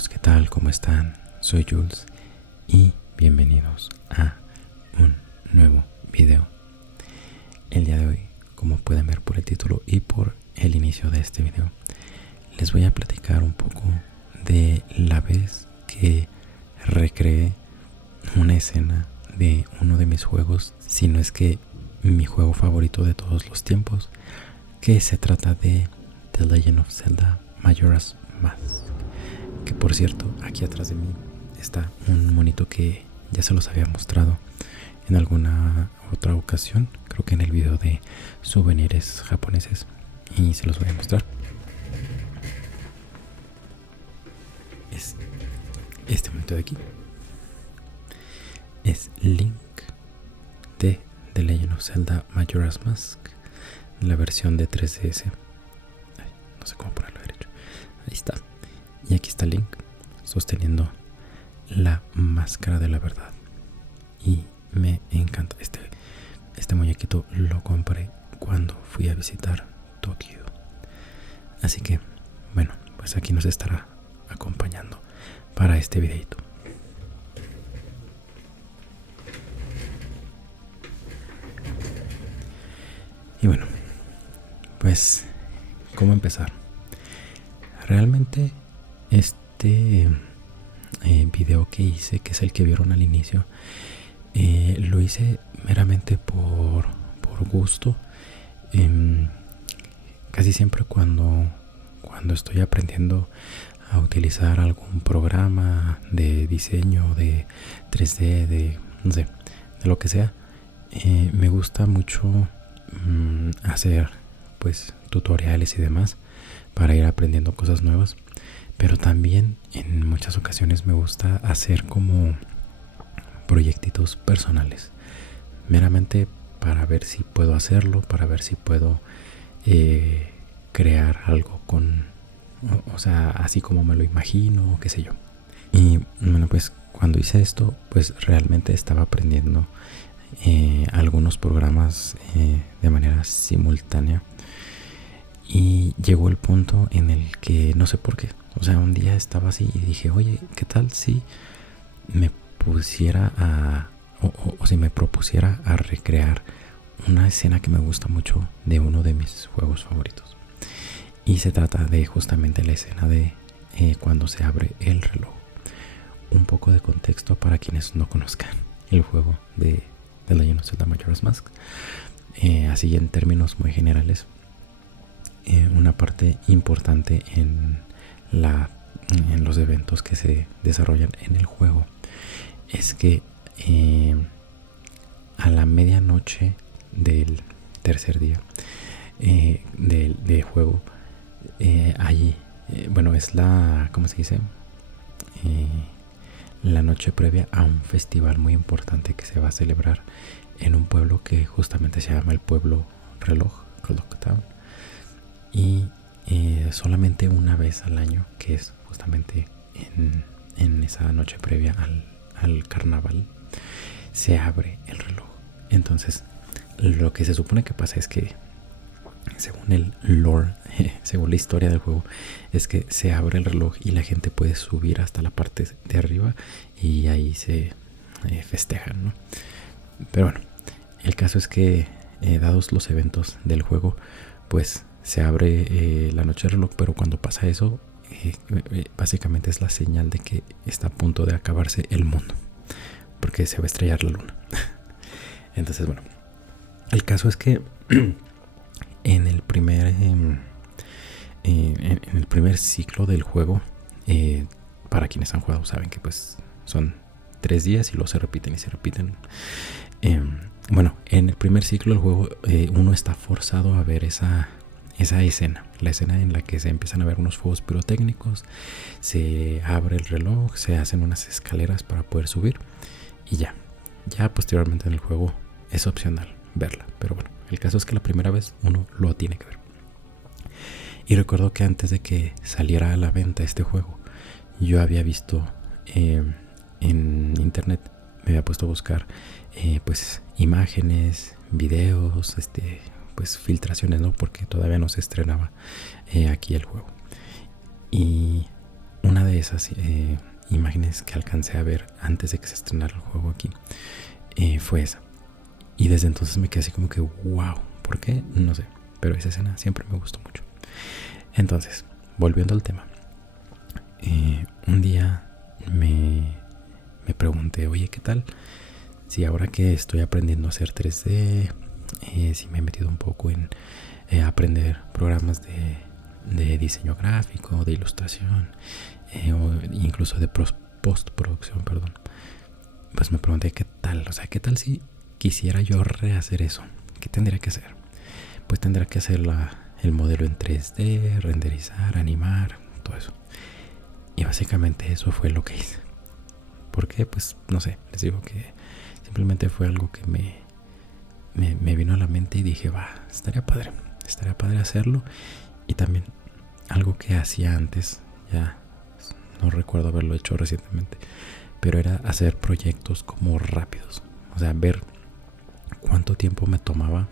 amigos, ¿qué tal? ¿Cómo están? Soy Jules y bienvenidos a un nuevo video. El día de hoy, como pueden ver por el título y por el inicio de este video, les voy a platicar un poco de la vez que recreé una escena de uno de mis juegos, si no es que mi juego favorito de todos los tiempos, que se trata de The Legend of Zelda Majora's Mask. Que por cierto, aquí atrás de mí está un monito que ya se los había mostrado en alguna otra ocasión, creo que en el video de souvenirs japoneses, y se los voy a mostrar. Es este monito de aquí. Es Link de The Legend of Zelda Majora's Mask, la versión de 3DS. Ay, no sé cómo ponerlo derecho. Ahí está. Y aquí está Link sosteniendo la máscara de la verdad. Y me encanta este muñequito. Lo compré cuando fui a visitar Tokio. Así que, bueno, pues aquí nos estará acompañando para este videito. Y bueno, pues, ¿cómo empezar? Realmente este video que hice, que es el que vieron al inicio, lo hice meramente por gusto. Casi siempre cuando estoy aprendiendo a utilizar algún programa de diseño, de 3D, de no sé, de lo que sea, me gusta mucho hacer pues tutoriales y demás para ir aprendiendo cosas nuevas, pero también en muchas ocasiones me gusta hacer como proyectitos personales, meramente para ver si puedo hacerlo, para ver si puedo crear algo o sea, así como me lo imagino, qué sé yo. Y bueno, pues cuando hice esto, pues realmente estaba aprendiendo algunos programas de manera simultánea. Y llegó el punto en el que no sé por qué. O sea, un día estaba así y dije, oye, ¿qué tal si me pusiera o si me propusiera a recrear una escena que me gusta mucho de uno de mis juegos favoritos? Y se trata de justamente la escena de cuando se abre el reloj. Un poco de contexto para quienes no conozcan el juego de The Legend of Zelda Majora's Mask. Así en términos muy generales. Una parte importante en los eventos que se desarrollan en el juego es que a la medianoche del tercer día de juego, allí, bueno, es ¿cómo se dice? La noche previa a un festival muy importante que se va a celebrar en un pueblo que justamente se llama el pueblo reloj, Clock Town. Y solamente una vez al año, que es justamente en esa noche previa al carnaval, se abre el reloj. Entonces, lo que se supone que pasa es que, según el lore, según la historia del juego, es que se abre el reloj y la gente puede subir hasta la parte de arriba y ahí se festejan, ¿no? Pero bueno, el caso es que dados los eventos del juego, pues se abre la noche del reloj, pero cuando pasa eso, básicamente es la señal de que está a punto de acabarse el mundo, porque se va a estrellar la luna. Entonces, bueno, el caso es que en el primer ciclo del juego, para quienes han jugado saben que pues son 3 días y luego se repiten y se repiten. Bueno, en el primer ciclo del juego uno está forzado a ver esa escena, la escena en la que se empiezan a ver unos fuegos pirotécnicos, se abre el reloj, se hacen unas escaleras para poder subir y ya posteriormente en el juego es opcional verla, pero bueno, el caso es que la primera vez uno lo tiene que ver. Y recuerdo que antes de que saliera a la venta este juego, yo había visto en internet, me había puesto a buscar pues imágenes, videos, pues filtraciones, ¿no? Porque todavía no se estrenaba aquí el juego. Y una de esas imágenes que alcancé a ver antes de que se estrenara el juego aquí fue esa. Y desde entonces me quedé así como que wow. ¿Por qué? No sé. Pero esa escena siempre me gustó mucho. Entonces, volviendo al tema. Un día me pregunté, oye, ¿qué tal? Si ahora que estoy aprendiendo a hacer 3D, si me he metido un poco en aprender programas de diseño gráfico, de ilustración, o incluso de postproducción, perdón. Pues me pregunté qué tal, o sea, qué tal si quisiera yo rehacer eso. ¿Qué tendría que hacer? Pues tendría que hacer el modelo en 3D, renderizar, animar, todo eso. Y básicamente eso fue lo que hice. ¿Por qué? Pues no sé, les digo que simplemente fue algo que me vino a la mente y dije, va, estaría padre hacerlo. Y también algo que hacía antes, ya no recuerdo haberlo hecho recientemente, pero era hacer proyectos como rápidos. O sea, ver cuánto tiempo me tomaba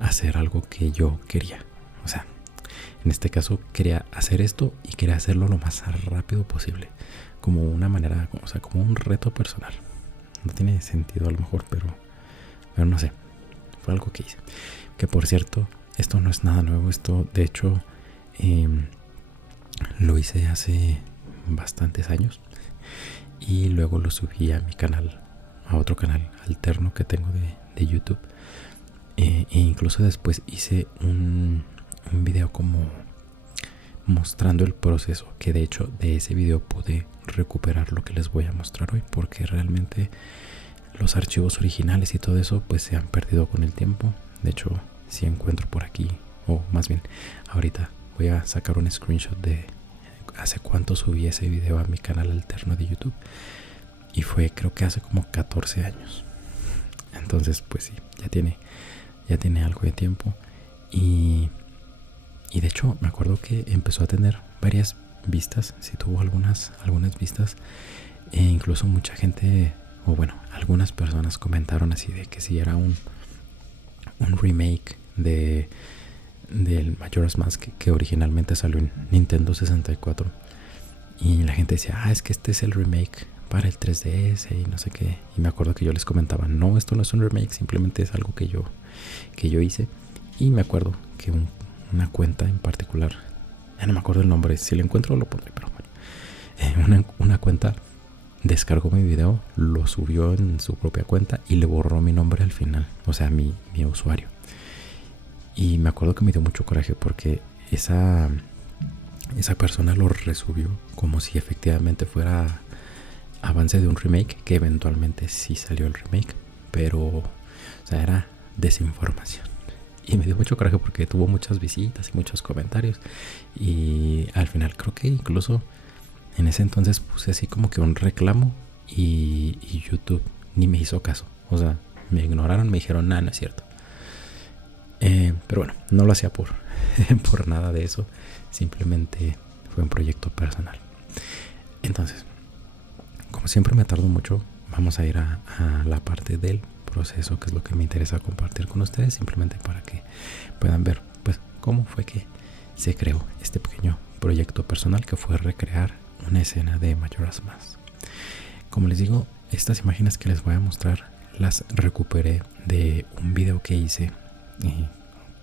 hacer algo que yo quería. O sea, en este caso quería hacer esto y quería hacerlo lo más rápido posible. Como una manera, o sea, como un reto personal. No tiene sentido a lo mejor, pero no sé. Fue algo que hice. Que por cierto, esto no es nada nuevo. Esto, de hecho, lo hice hace bastantes años. Y luego lo subí a mi canal, a otro canal alterno que tengo de YouTube. E incluso después hice un video como mostrando el proceso, que de hecho de ese video pude recuperar lo que les voy a mostrar hoy, porque realmente los archivos originales y todo eso pues se han perdido con el tiempo. De hecho, si encuentro por aquí, o más bien ahorita voy a sacar un screenshot de hace cuánto subí ese video a mi canal alterno de YouTube, y fue creo que hace como 14 años. Entonces pues sí, ya tiene algo de tiempo. Y de hecho me acuerdo que empezó a tener varias vistas. Sí tuvo algunas vistas. E incluso mucha gente, o bueno, algunas personas comentaron así de que si era un remake del Majora's Mask que originalmente salió en Nintendo 64. Y la gente decía, es que este es el remake para el 3DS y no sé qué. Y me acuerdo que yo les comentaba, no, esto no es un remake, simplemente es algo que yo hice. Y me acuerdo que una cuenta en particular, ya no me acuerdo el nombre, si lo encuentro lo pondré, pero bueno, una cuenta descargó mi video, lo subió en su propia cuenta y le borró mi nombre al final, o sea, mi usuario. Y me acuerdo que me dio mucho coraje porque esa persona lo resubió como si efectivamente fuera avance de un remake, que eventualmente sí salió el remake, pero o sea, era desinformación. Y me dio mucho coraje porque tuvo muchas visitas y muchos comentarios. Y al final creo que incluso en ese entonces puse así como que un reclamo y YouTube ni me hizo caso. O sea, me ignoraron, me dijeron, no es cierto. Pero bueno, no lo hacía por nada de eso. Simplemente fue un proyecto personal. Entonces, como siempre me tardo mucho, vamos a ir a la parte del proceso, que es lo que me interesa compartir con ustedes, simplemente para que puedan ver pues cómo fue que se creó este pequeño proyecto personal, que fue recrear una escena de Majora's Mask. Como les digo, estas imágenes que les voy a mostrar las recuperé de un video que hice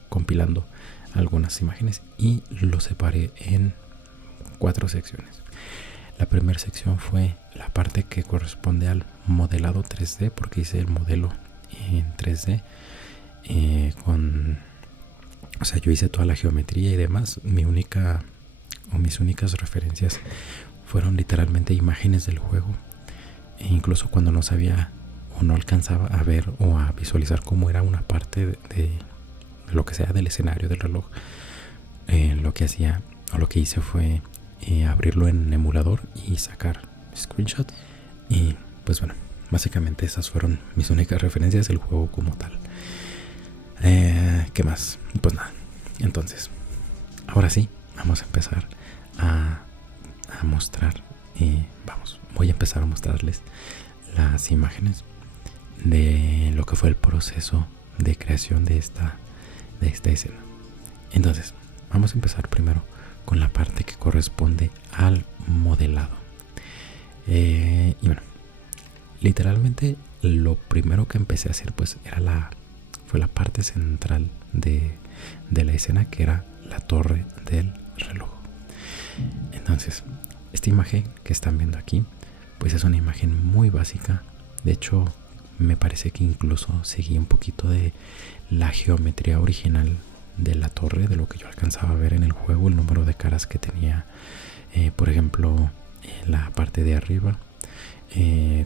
compilando algunas imágenes y lo separé en 4 secciones. La primera sección fue la parte que corresponde al modelado 3D, porque hice el modelo en 3D o sea, yo hice toda la geometría y demás. Mis únicas referencias fueron literalmente imágenes del juego, e incluso cuando no sabía o no alcanzaba a ver o a visualizar cómo era una parte de lo que sea del escenario del reloj, lo que hacía o lo que hice fue abrirlo en emulador y sacar screenshot. Y pues bueno, básicamente esas fueron mis únicas referencias del juego como tal. ¿Qué más? Pues nada. Entonces, ahora sí, vamos a empezar a mostrar. Voy a empezar a mostrarles las imágenes de lo que fue el proceso de creación de esta escena. Entonces, vamos a empezar primero con la parte que corresponde al modelado. Y bueno, literalmente lo primero que empecé a hacer pues fue la parte central de la escena, que era la torre del reloj. Entonces, esta imagen que están viendo aquí pues es una imagen muy básica. De hecho, me parece que incluso seguí un poquito de la geometría original de la torre, de lo que yo alcanzaba a ver en el juego, el número de caras que tenía, por ejemplo, en la parte de arriba,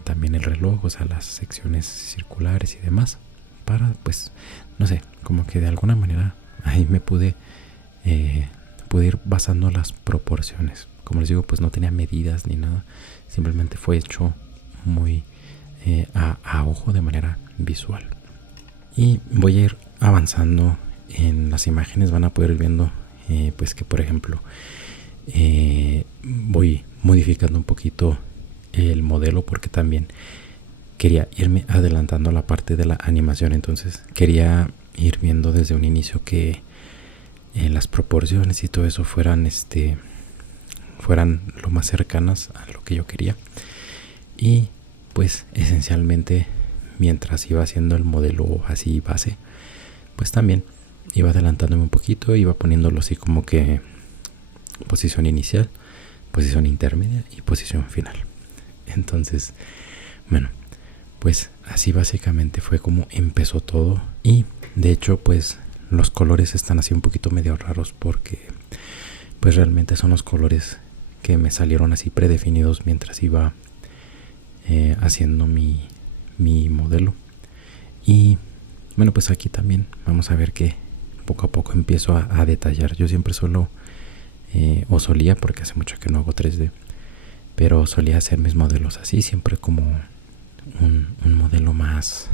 también el reloj, o sea, las secciones circulares y demás, para, pues, no sé, como que de alguna manera ahí me pude ir basando las proporciones. Como les digo, pues no tenía medidas ni nada, simplemente fue hecho muy a ojo, de manera visual. Y voy a ir avanzando en las imágenes. Van a poder ir viendo pues que, por ejemplo, voy modificando un poquito el modelo, porque también quería irme adelantando la parte de la animación. Entonces quería ir viendo desde un inicio que las proporciones y todo eso fueran lo más cercanas a lo que yo quería. Y pues esencialmente, mientras iba haciendo el modelo así base, pues también iba adelantándome un poquito, iba poniéndolo así como que posición inicial, posición intermedia y posición final. Entonces, bueno, pues así básicamente fue como empezó todo. Y de hecho pues los colores están así un poquito medio raros, porque pues realmente son los colores que me salieron así predefinidos mientras iba haciendo mi modelo. Y bueno, pues aquí también vamos a ver que poco a poco empiezo a detallar. Yo siempre o solía, porque hace mucho que no hago 3D, pero solía hacer mis modelos así, siempre como un modelo más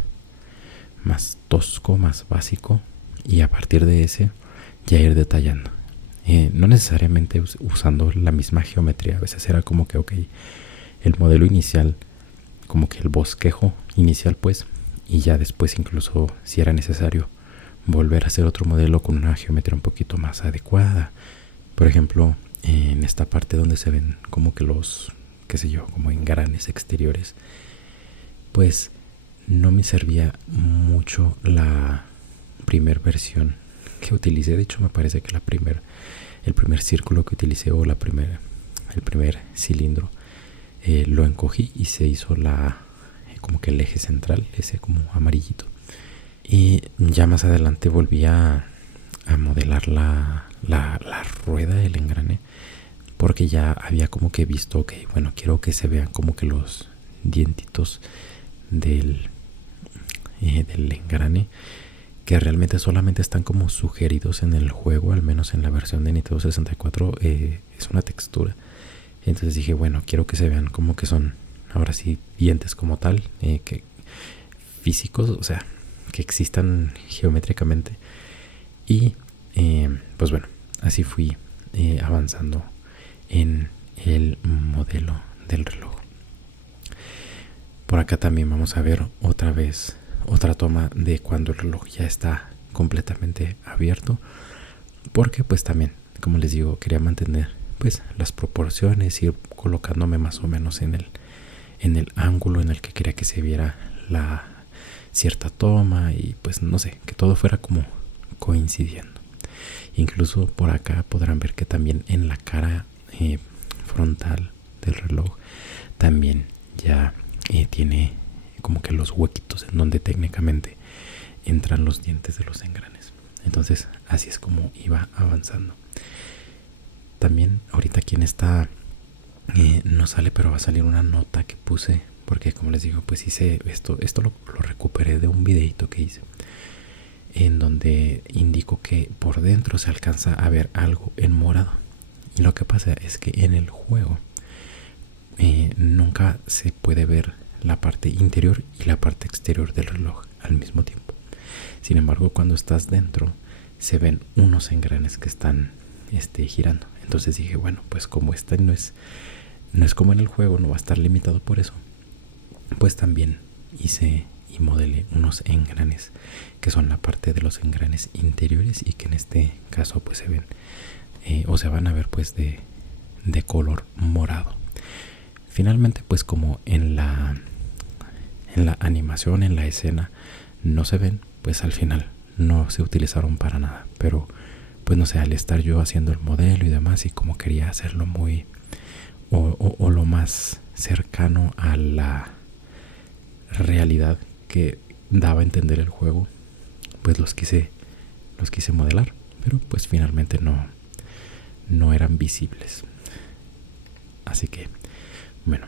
tosco, más básico, y a partir de ese ya ir detallando. No necesariamente usando la misma geometría. A veces era como que, ok, el modelo inicial, como que el bosquejo inicial pues, y ya después, incluso si era necesario, volver a hacer otro modelo con una geometría un poquito más adecuada. Por ejemplo, en esta parte donde se ven como que los, qué sé yo, como engranes exteriores, pues no me servía mucho la primer versión que utilicé. De hecho, me parece que el primer círculo que utilicé, o el primer cilindro, lo encogí y se hizo como que el eje central, ese como amarillito. Y ya más adelante volví a modelar la rueda del engrane, porque ya había como que visto, ok, bueno, quiero que se vean como que los dientitos del engrane, que realmente solamente están como sugeridos en el juego, al menos en la versión de Nintendo 64, es una textura. Entonces dije, bueno, quiero que se vean como que son ahora sí dientes como tal, que físicos, o sea, que existan geométricamente. Y pues bueno, así fui avanzando en el modelo del reloj. Por acá también vamos a ver otra vez otra toma de cuando el reloj ya está completamente abierto, porque pues también, como les digo, quería mantener pues las proporciones, ir colocándome más o menos en el ángulo en el que quería que se viera la cierta toma, y pues no sé, que todo fuera como coincidiendo. Incluso por acá podrán ver que también en la cara frontal del reloj también ya tiene como que los huequitos en donde técnicamente entran los dientes de los engranes. Entonces así es como iba avanzando. También ahorita aquí en esta no sale, pero va a salir una nota que puse, porque como les digo, pues hice esto lo recuperé de un videito que hice, en donde indico que por dentro se alcanza a ver algo en morado. Y lo que pasa es que en el juego nunca se puede ver la parte interior y la parte exterior del reloj al mismo tiempo. Sin embargo, cuando estás dentro se ven unos engranes que están girando. Entonces dije, bueno, pues como esta no es como en el juego, no va a estar limitado por eso, pues también hice y modelé unos engranes que son la parte de los engranes interiores, y que en este caso pues se ven o se van a ver pues de color morado. Finalmente, pues como en la animación, en la escena no se ven, pues al final no se utilizaron para nada. Pero pues no sé, al estar yo haciendo el modelo y demás, y como quería hacerlo muy o lo más cercano a la realidad que daba a entender el juego, pues los quise modelar, pero pues finalmente no eran visibles. Así que bueno,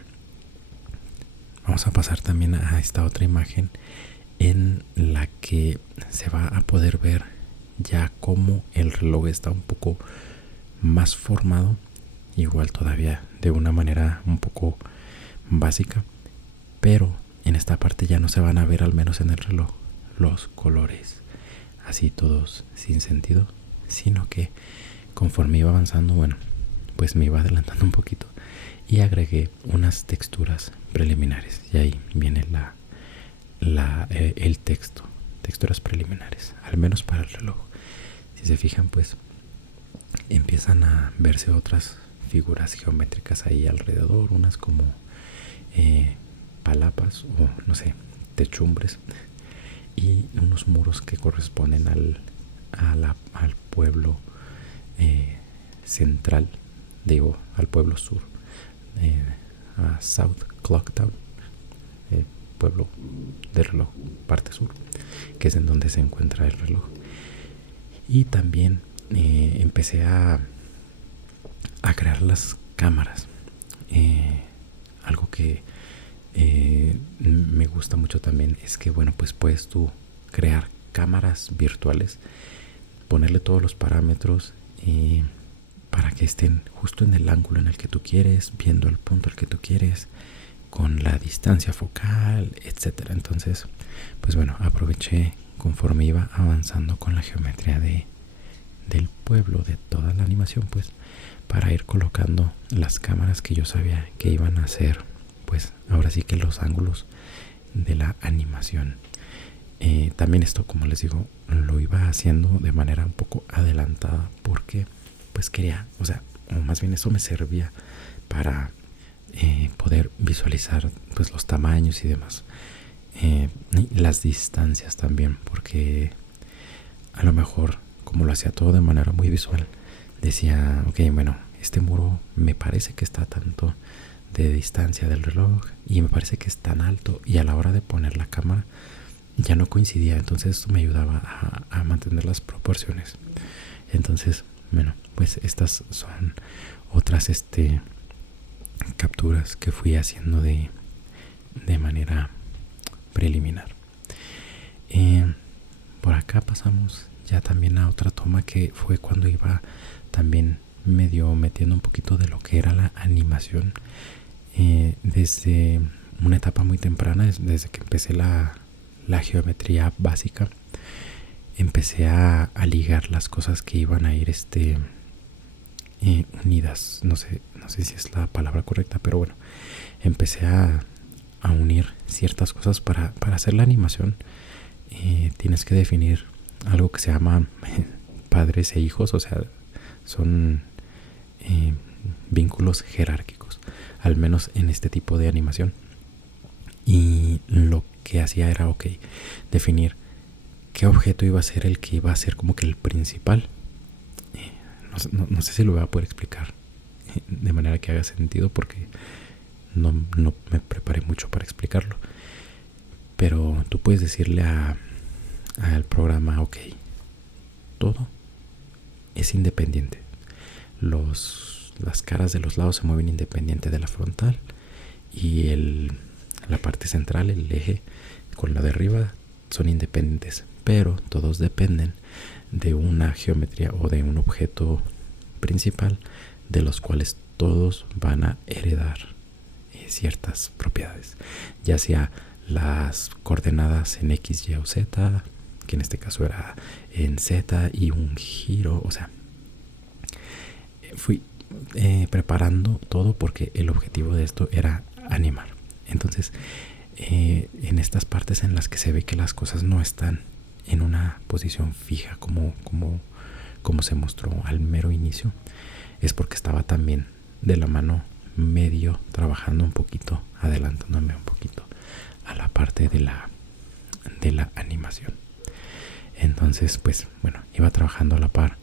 vamos a pasar también a esta otra imagen en la que se va a poder ver ya cómo el reloj está un poco más formado, igual todavía de una manera un poco básica, pero en esta parte ya no se van a ver, al menos en el reloj, los colores así todos sin sentido, sino que conforme iba avanzando, bueno, pues me iba adelantando un poquito y agregué unas texturas preliminares, y ahí viene el texto, texturas preliminares, al menos para el reloj. Si se fijan, pues empiezan a verse otras figuras geométricas ahí alrededor, unas como palapas o no sé, techumbres, y unos muros que corresponden al pueblo central, digo, al pueblo sur, a South Clocktown, pueblo del reloj, parte sur, que es en donde se encuentra el reloj. Y también empecé a crear las cámaras, algo que me gusta mucho también es que, bueno, pues puedes tú crear cámaras virtuales, ponerle todos los parámetros para que estén justo en el ángulo en el que tú quieres, viendo el punto al que tú quieres, con la distancia focal, etcétera. Entonces, pues bueno, aproveché conforme iba avanzando con la geometría del pueblo, de toda la animación, pues para ir colocando las cámaras que yo sabía que iban a ser, pues ahora sí que los ángulos de la animación. También esto, como les digo, lo iba haciendo de manera un poco adelantada porque pues quería, o sea, o más bien eso me servía para poder visualizar pues los tamaños y demás, y las distancias también, porque a lo mejor como lo hacía todo de manera muy visual, decía, ok, bueno, este muro me parece que está tanto de distancia del reloj y me parece que es tan alto, y a la hora de poner la cámara ya no coincidía. Entonces esto me ayudaba a mantener las proporciones. Entonces, bueno, pues estas son otras capturas que fui haciendo de manera preliminar. Por acá pasamos ya también a otra toma que fue cuando iba también medio metiendo un poquito de lo que era la animación, desde una etapa muy temprana, desde que empecé la geometría básica. Empecé a ligar las cosas que iban a ir unidas, no sé si es la palabra correcta, pero bueno, empecé a unir ciertas cosas para hacer la animación. Tienes que definir algo que se llama padres e hijos, o sea, son vínculos jerárquicos, al menos en este tipo de animación. Y lo que hacía era, ok, definir qué objeto iba a ser el que iba a ser como que el principal. No sé si lo voy a poder explicar de manera que haga sentido, porque no me preparé mucho para explicarlo. Pero tú puedes decirle al programa, ok, todo es independiente. Las caras de los lados se mueven independiente de la frontal, y la parte central, el eje con la de arriba, son independientes, pero todos dependen de una geometría o de un objeto principal, de los cuales todos van a heredar ciertas propiedades, ya sea las coordenadas en X, Y o Z, que en este caso era en Z y un giro. O sea, fui preparando todo porque el objetivo de esto era animar. Entonces, en estas partes en las que se ve que las cosas no están en una posición fija como como se mostró al mero inicio, es porque estaba también de la mano medio trabajando un poquito, adelantándome un poquito a la parte de la animación. Entonces, pues bueno, iba trabajando a la par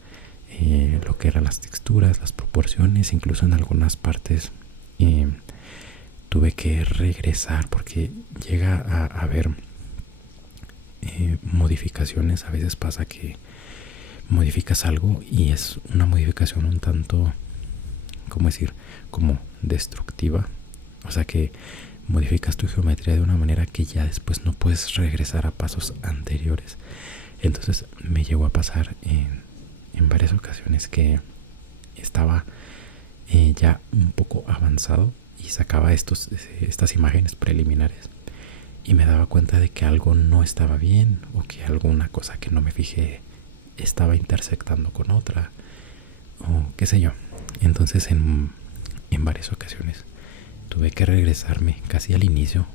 lo que eran las texturas, las proporciones, incluso en algunas partes tuve que regresar porque llega a haber modificaciones. A veces pasa que modificas algo y es una modificación un tanto, ¿cómo decir?, como destructiva. O sea que modificas tu geometría de una manera que ya después no puedes regresar a pasos anteriores. Entonces me llegó a pasar en varias ocasiones que estaba ya un poco avanzado y sacaba estas imágenes preliminares y me daba cuenta de que algo no estaba bien, o que alguna cosa que no me fijé estaba intersectando con otra, o qué sé yo. Entonces en varias ocasiones tuve que regresarme casi al inicio,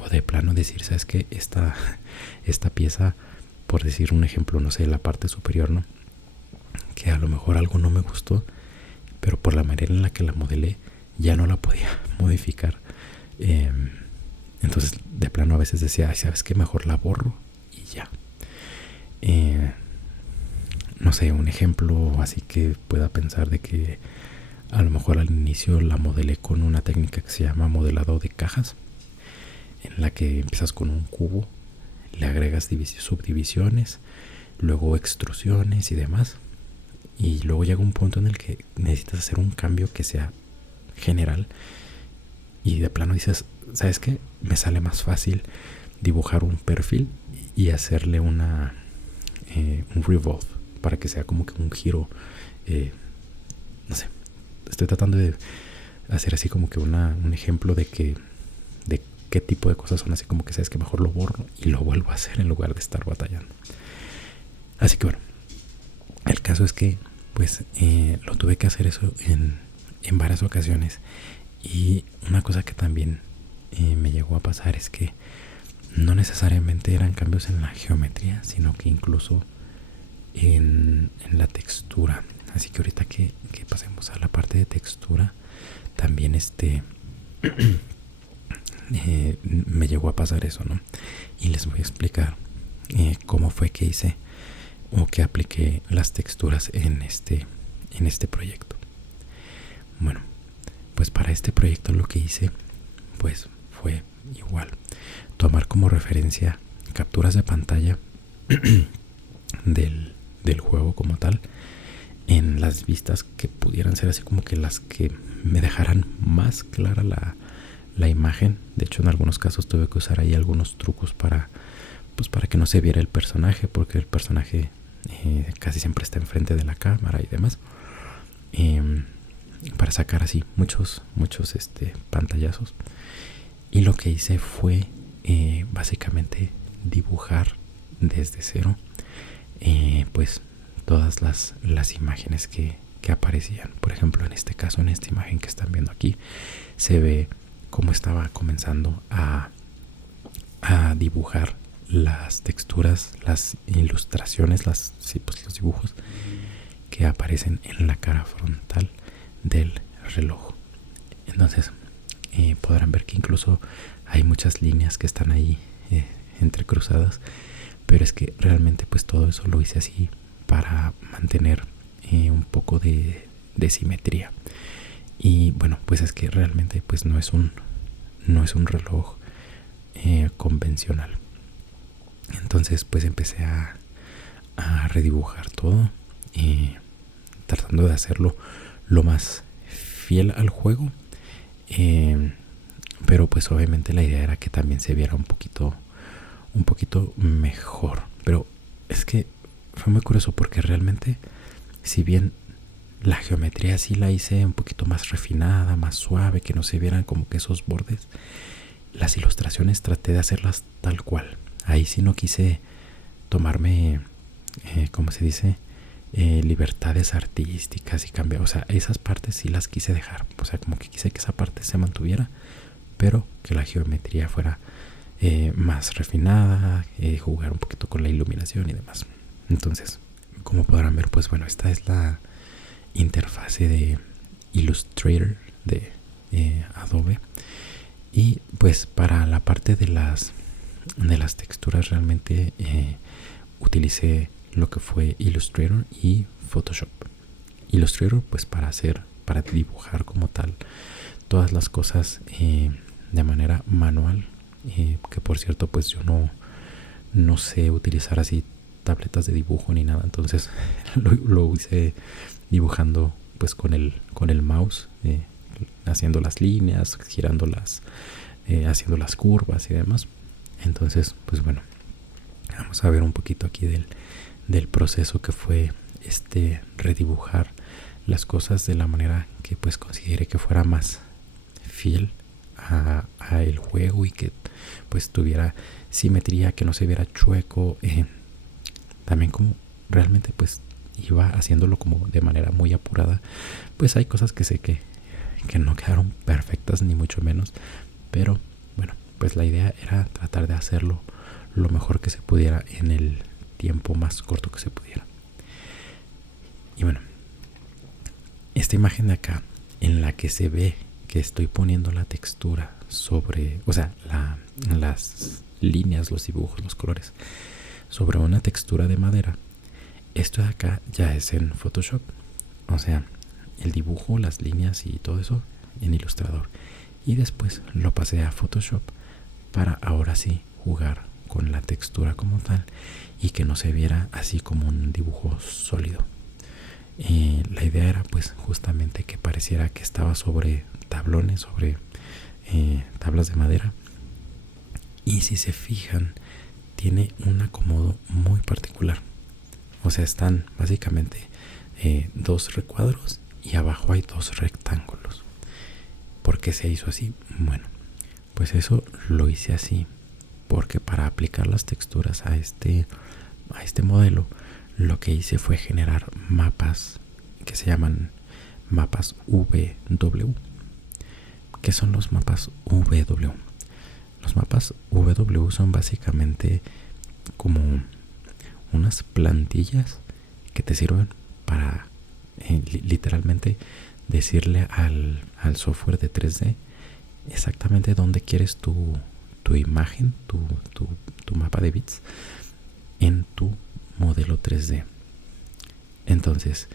o de plano decir, ¿sabes qué? Esta pieza, por decir un ejemplo, no sé, la parte superior, ¿no?, que a lo mejor algo no me gustó, pero por la manera en la que la modelé ya no la podía modificar. Entonces de plano a veces decía, ay, ¿sabes qué? Mejor la borro y ya. No sé, un ejemplo así que pueda pensar de que a lo mejor al inicio la modelé con una técnica que se llama modelado de cajas, en la que empiezas con un cubo, le agregas subdivisiones, luego extrusiones y demás, y luego llega un punto en el que necesitas hacer un cambio que sea general y de plano dices, ¿sabes qué? Me sale más fácil dibujar un perfil y hacerle un revolve para que sea como que un giro, no sé, estoy tratando de hacer así como que un ejemplo de qué tipo de cosas son, así como que sabes que mejor lo borro y lo vuelvo a hacer en lugar de estar batallando. Así que bueno, el caso es que pues lo tuve que hacer eso en varias ocasiones. Y una cosa que también me llegó a pasar es que no necesariamente eran cambios en la geometría, sino que incluso en la textura. Así que ahorita que pasemos a la parte de textura, también me llegó a pasar eso, ¿no? Y les voy a explicar cómo fue que hice o que apliqué las texturas en este proyecto. Bueno, pues para este proyecto lo que hice pues fue igual tomar como referencia capturas de pantalla del juego como tal, en las vistas que pudieran ser así como que las que me dejaran más clara la imagen. De hecho, en algunos casos tuve que usar ahí algunos trucos para que no se viera el personaje, porque el personaje casi siempre está enfrente de la cámara y demás, para sacar así muchos pantallazos. Y lo que hice fue básicamente dibujar desde cero pues todas las imágenes que aparecían. Por ejemplo, en este caso, en esta imagen que están viendo aquí, se ve cómo estaba comenzando a dibujar las texturas, las ilustraciones, los dibujos que aparecen en la cara frontal del reloj. Entonces podrán ver que incluso hay muchas líneas que están ahí entrecruzadas, pero es que realmente pues todo eso lo hice así para mantener un poco de simetría. Y bueno, pues es que realmente pues no es un reloj convencional. Entonces pues empecé a redibujar todo, tratando de hacerlo lo más fiel al juego, pero pues obviamente la idea era que también se viera un poquito mejor. Pero es que fue muy curioso porque realmente, si bien la geometría sí la hice un poquito más refinada, más suave, que no se vieran como que esos bordes, las ilustraciones traté de hacerlas tal cual. Ahí sí no quise tomarme, ¿cómo se dice?, libertades artísticas y cambiar. O sea, esas partes sí las quise dejar. O sea, como que quise que esa parte se mantuviera, pero que la geometría fuera más refinada, jugar un poquito con la iluminación y demás. Entonces, como podrán ver, pues bueno, esta es la interfase de Illustrator de Adobe. Y pues para la parte de las texturas realmente utilicé lo que fue Illustrator y Photoshop. Illustrator pues para dibujar como tal todas las cosas de manera manual, que por cierto pues yo no sé utilizar así tabletas de dibujo ni nada, entonces lo hice dibujando pues con el mouse, haciendo las líneas, girándolas, haciendo las curvas y demás. Entonces pues bueno, vamos a ver un poquito aquí del proceso que fue redibujar las cosas de la manera que pues considere que fuera más fiel a el juego y que pues tuviera simetría, que no se viera chueco, también como realmente pues iba haciéndolo como de manera muy apurada. Pues hay cosas que sé que no quedaron perfectas ni mucho menos, pero bueno, pues la idea era tratar de hacerlo lo mejor que se pudiera en el tiempo más corto que se pudiera. Y bueno, esta imagen de acá en la que se ve que estoy poniendo la textura sobre, o sea, las líneas, los dibujos, los colores sobre una textura de madera, esto de acá ya es en Photoshop, o sea, el dibujo, las líneas y todo eso en Illustrator, y después lo pasé a Photoshop para ahora sí jugar con la textura como tal y que no se viera así como un dibujo sólido. La idea era pues justamente que pareciera que estaba sobre tablones, sobre tablas de madera, y si se fijan tiene un acomodo muy particular, o sea, están básicamente dos recuadros y abajo hay dos rectángulos. ¿Por qué se hizo así? Bueno, pues eso lo hice así porque para aplicar las texturas a este modelo, lo que hice fue generar mapas que se llaman mapas VW. ¿Qué son los mapas VW? Los mapas VW son básicamente como unas plantillas que te sirven para literalmente decirle al software de 3D exactamente dónde quieres tu imagen, tu mapa de bits en tu modelo 3D. Entonces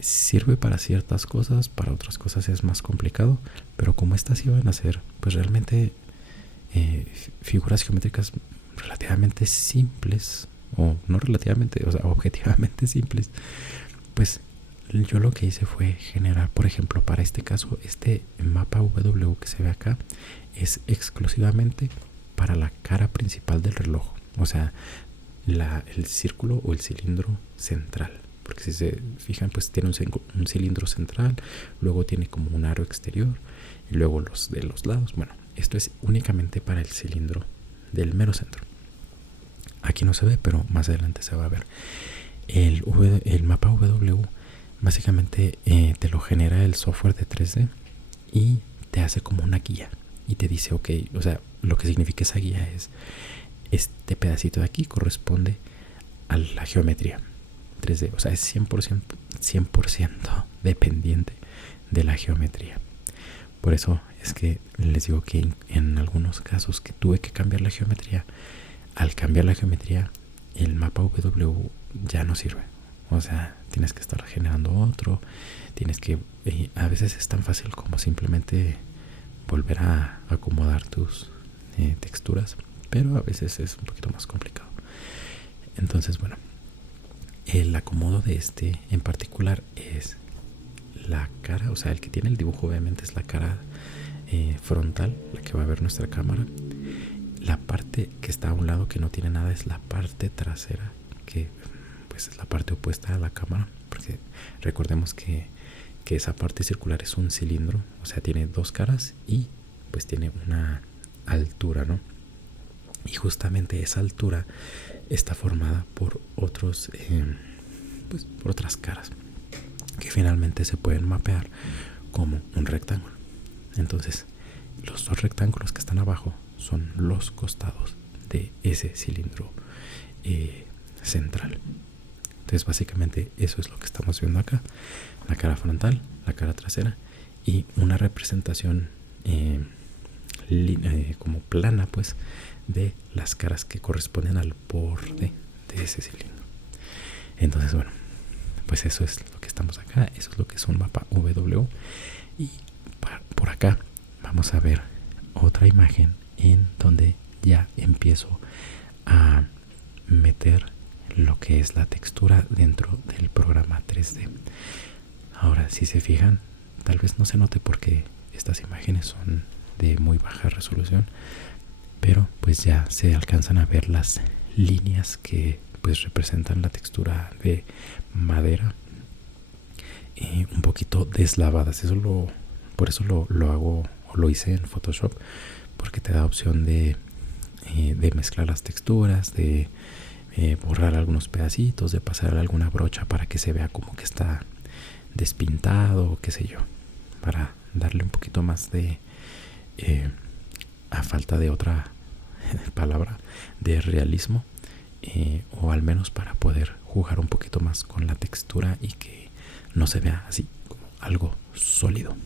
sirve para ciertas cosas, para otras cosas es más complicado, pero como estas iban a ser pues realmente figuras geométricas relativamente simples, o no relativamente, o sea, objetivamente simples, pues yo lo que hice fue generar, por ejemplo, para este caso, este mapa W que se ve acá es exclusivamente para la cara principal del reloj, o sea, el círculo o el cilindro central, porque si se fijan pues tiene un cilindro central, luego tiene como un aro exterior y luego los de los lados. Bueno, esto es únicamente para el cilindro del mero centro. Aquí no se ve, pero más adelante se va a ver. El mapa W básicamente te lo genera el software de 3D y te hace como una guía y te dice, ok, o sea, lo que significa esa guía es este pedacito de aquí corresponde a la geometría 3D, o sea, es 100% dependiente de la geometría. Por eso es que les digo que en algunos casos que tuve que cambiar la geometría, al cambiar la geometría el mapa W ya no sirve. O sea, tienes que estar generando otro, tienes que, a veces es tan fácil como simplemente volver a acomodar tus texturas, pero a veces es un poquito más complicado. Entonces, bueno, el acomodo de este en particular es la cara, o sea, el que tiene el dibujo obviamente es la cara frontal, la que va a ver nuestra cámara. La parte que está a un lado que no tiene nada es la parte trasera, que pues es la parte opuesta a la cámara, porque recordemos que esa parte circular es un cilindro, o sea, tiene dos caras y pues tiene una altura, ¿no? Y justamente esa altura está formada por otros pues por otras caras que finalmente se pueden mapear como un rectángulo. Entonces los dos rectángulos que están abajo son los costados de ese cilindro central. Entonces básicamente eso es lo que estamos viendo acá. La cara frontal, la cara trasera y una representación como plana pues de las caras que corresponden al borde de ese cilindro. Entonces bueno, pues eso es lo que estamos acá, eso es lo que es un mapa WW. Y por acá vamos a ver otra imagen en donde ya empiezo a meter lo que es la textura dentro del programa 3D. Ahora, si se fijan, tal vez no se note porque estas imágenes son de muy baja resolución, pero pues ya se alcanzan a ver las líneas que pues representan la textura de madera un poquito deslavadas. Por eso lo hago o lo hice en Photoshop, porque te da opción de mezclar las texturas, de borrar algunos pedacitos, de pasar alguna brocha para que se vea como que está despintado, qué sé yo, para darle un poquito más de a falta de otra palabra, de realismo, o al menos para poder jugar un poquito más con la textura y que no se vea así como algo sólido.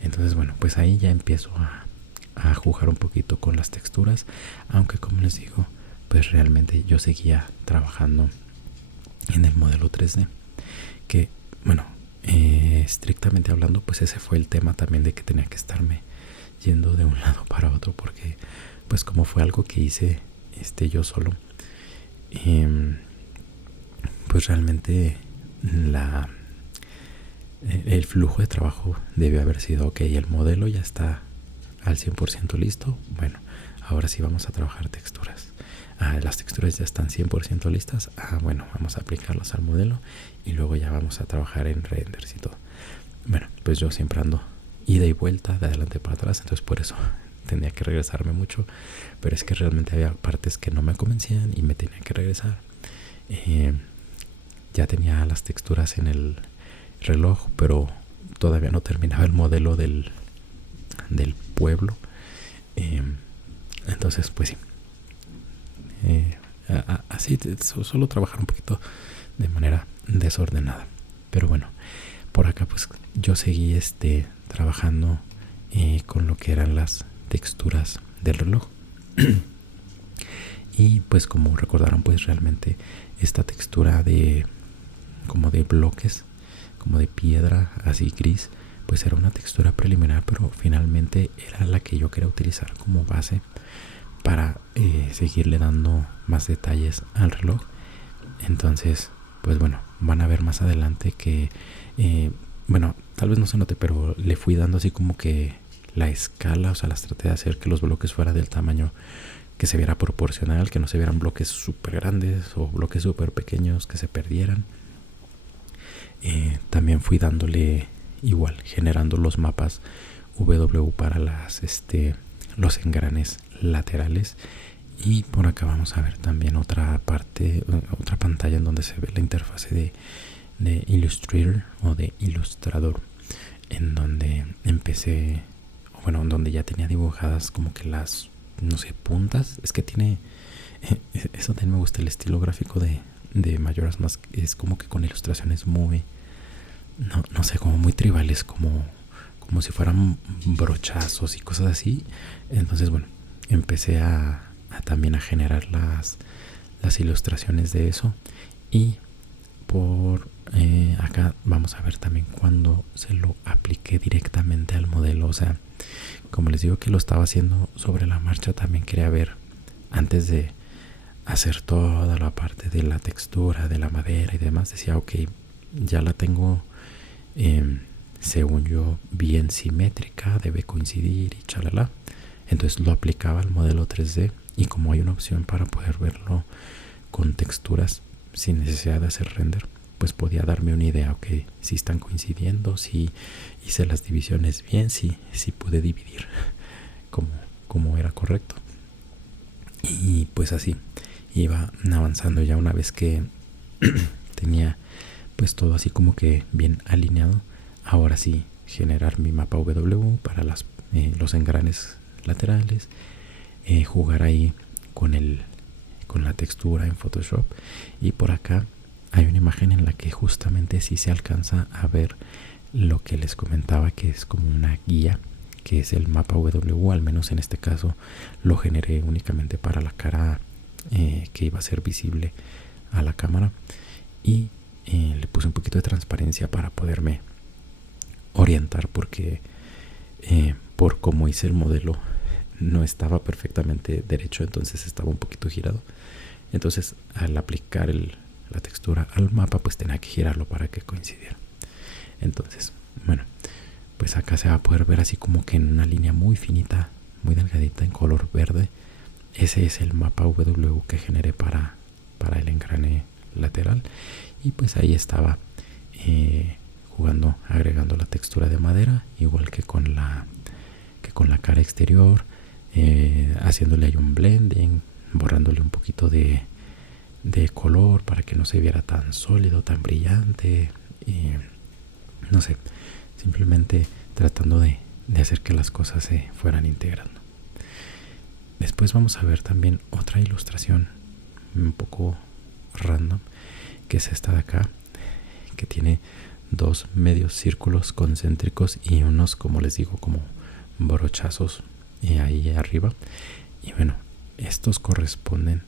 Entonces bueno, pues ahí ya empiezo a jugar un poquito con las texturas, aunque como les digo, pues realmente yo seguía trabajando en el modelo 3D, que bueno, estrictamente hablando, pues ese fue el tema también de que tenía que estarme yendo de un lado para otro, porque pues como fue algo que hice yo solo, pues realmente el flujo de trabajo debió haber sido, ok, el modelo ya está al 100% listo, bueno, ahora sí vamos a trabajar texturas. Las texturas ya están 100% listas, bueno, vamos a aplicarlas al modelo y luego ya vamos a trabajar en renders y todo. Bueno, pues yo siempre ando ida y vuelta, de adelante para atrás, entonces por eso tenía que regresarme mucho, pero es que realmente había partes que no me convencían y me tenía que regresar. Ya tenía las texturas en el reloj, pero todavía no terminaba el modelo del pueblo. Entonces pues sí, así solo trabajar un poquito de manera desordenada, pero bueno, por acá pues yo seguí trabajando con lo que eran las texturas del reloj. Y pues como recordaron, pues realmente esta textura como de bloques, como de piedra así gris, pues era una textura preliminar, pero finalmente era la que yo quería utilizar como base para seguirle dando más detalles al reloj. Entonces pues bueno, van a ver más adelante que bueno, tal vez no se note, pero le fui dando así como que la escala, o sea, las traté de hacer que los bloques fueran del tamaño que se viera proporcional, que no se vieran bloques súper grandes o bloques súper pequeños que se perdieran. También fui dándole igual, generando los mapas W para los engranes laterales. Y por acá vamos a ver también otra pantalla en donde se ve la interfase de Illustrator o de Illustrator, en donde empecé, bueno, en donde ya tenía dibujadas como que las, no sé, puntas. Es que tiene, eso también me gusta, el estilo gráfico de Majora's Mask, es como que con ilustraciones muy, no sé, como muy tribales, como si fueran brochazos y cosas así. Entonces bueno, empecé también a generar las ilustraciones de eso. Y por acá vamos a ver también cuando se lo apliqué directamente al modelo. O sea, como les digo que lo estaba haciendo sobre la marcha, también quería ver antes de hacer toda la parte de la textura de la madera y demás. Decía, ok, ya la tengo según yo bien simétrica, debe coincidir y chalala. Entonces lo aplicaba al modelo 3D, y como hay una opción para poder verlo con texturas sin necesidad de hacer render, pues podía darme una idea, ok, si están coincidiendo, si hice las divisiones bien, si pude dividir como era correcto. Y pues así iba avanzando. Ya una vez que tenía pues todo así como que bien alineado, ahora sí generar mi mapa W para los engranes laterales, jugar ahí con la textura en Photoshop. Y por acá hay una imagen en la que justamente sí se alcanza a ver lo que les comentaba, que es como una guía, que es el mapa WW. Al menos en este caso lo generé únicamente para la cara que iba a ser visible a la cámara, y le puse un poquito de transparencia para poderme orientar, porque por cómo hice el modelo no estaba perfectamente derecho, entonces estaba un poquito girado. Entonces al aplicar la textura al mapa, pues tenía que girarlo para que coincidiera. Entonces, bueno, pues acá se va a poder ver así como que en una línea muy finita, muy delgadita, en color verde. Ese es el mapa W que generé para el engrane lateral. Y pues ahí estaba jugando, agregando la textura de madera, igual que con la cara exterior, haciéndole ahí un blending, borrándole un poquito de color para que no se viera tan sólido, tan brillante, no sé, simplemente tratando de hacer que las cosas se fueran integrando. Después vamos a ver también otra ilustración un poco random, que es esta de acá, que tiene dos medios círculos concéntricos y unos, como les digo, como brochazos ahí arriba. Y bueno, estos corresponden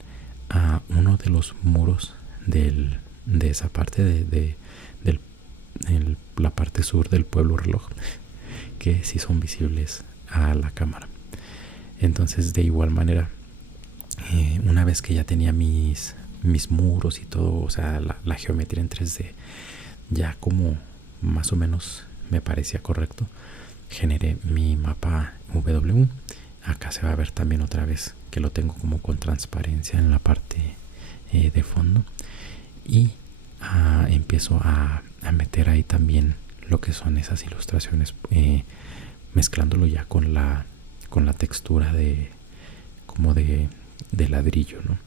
a uno de los muros de esa parte de la parte sur del pueblo reloj, que sí son visibles a la cámara. Entonces, de igual manera, una vez que ya tenía mis muros y todo, o sea, la geometría en 3D ya como más o menos me parecía correcto, generé mi mapa W. Acá se va a ver también otra vez que lo tengo como con transparencia en la parte de fondo, y empiezo a meter ahí también lo que son esas ilustraciones, mezclándolo ya con la textura de ladrillo, ¿no?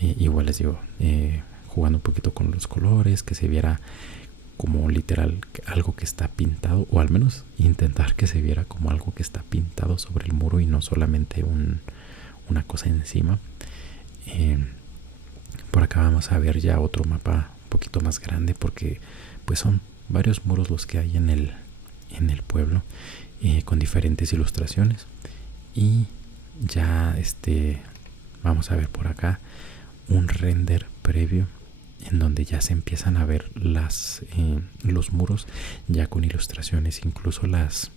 Igual les digo, jugando un poquito con los colores, que se viera como literal algo que está pintado, o al menos intentar que se viera como algo que está pintado sobre el muro y no solamente una cosa encima. Por acá vamos a ver ya otro mapa un poquito más grande, porque pues son varios muros los que hay en el pueblo, con diferentes ilustraciones. Y ya vamos a ver por acá un render previo en donde ya se empiezan a ver los muros ya con ilustraciones, incluso las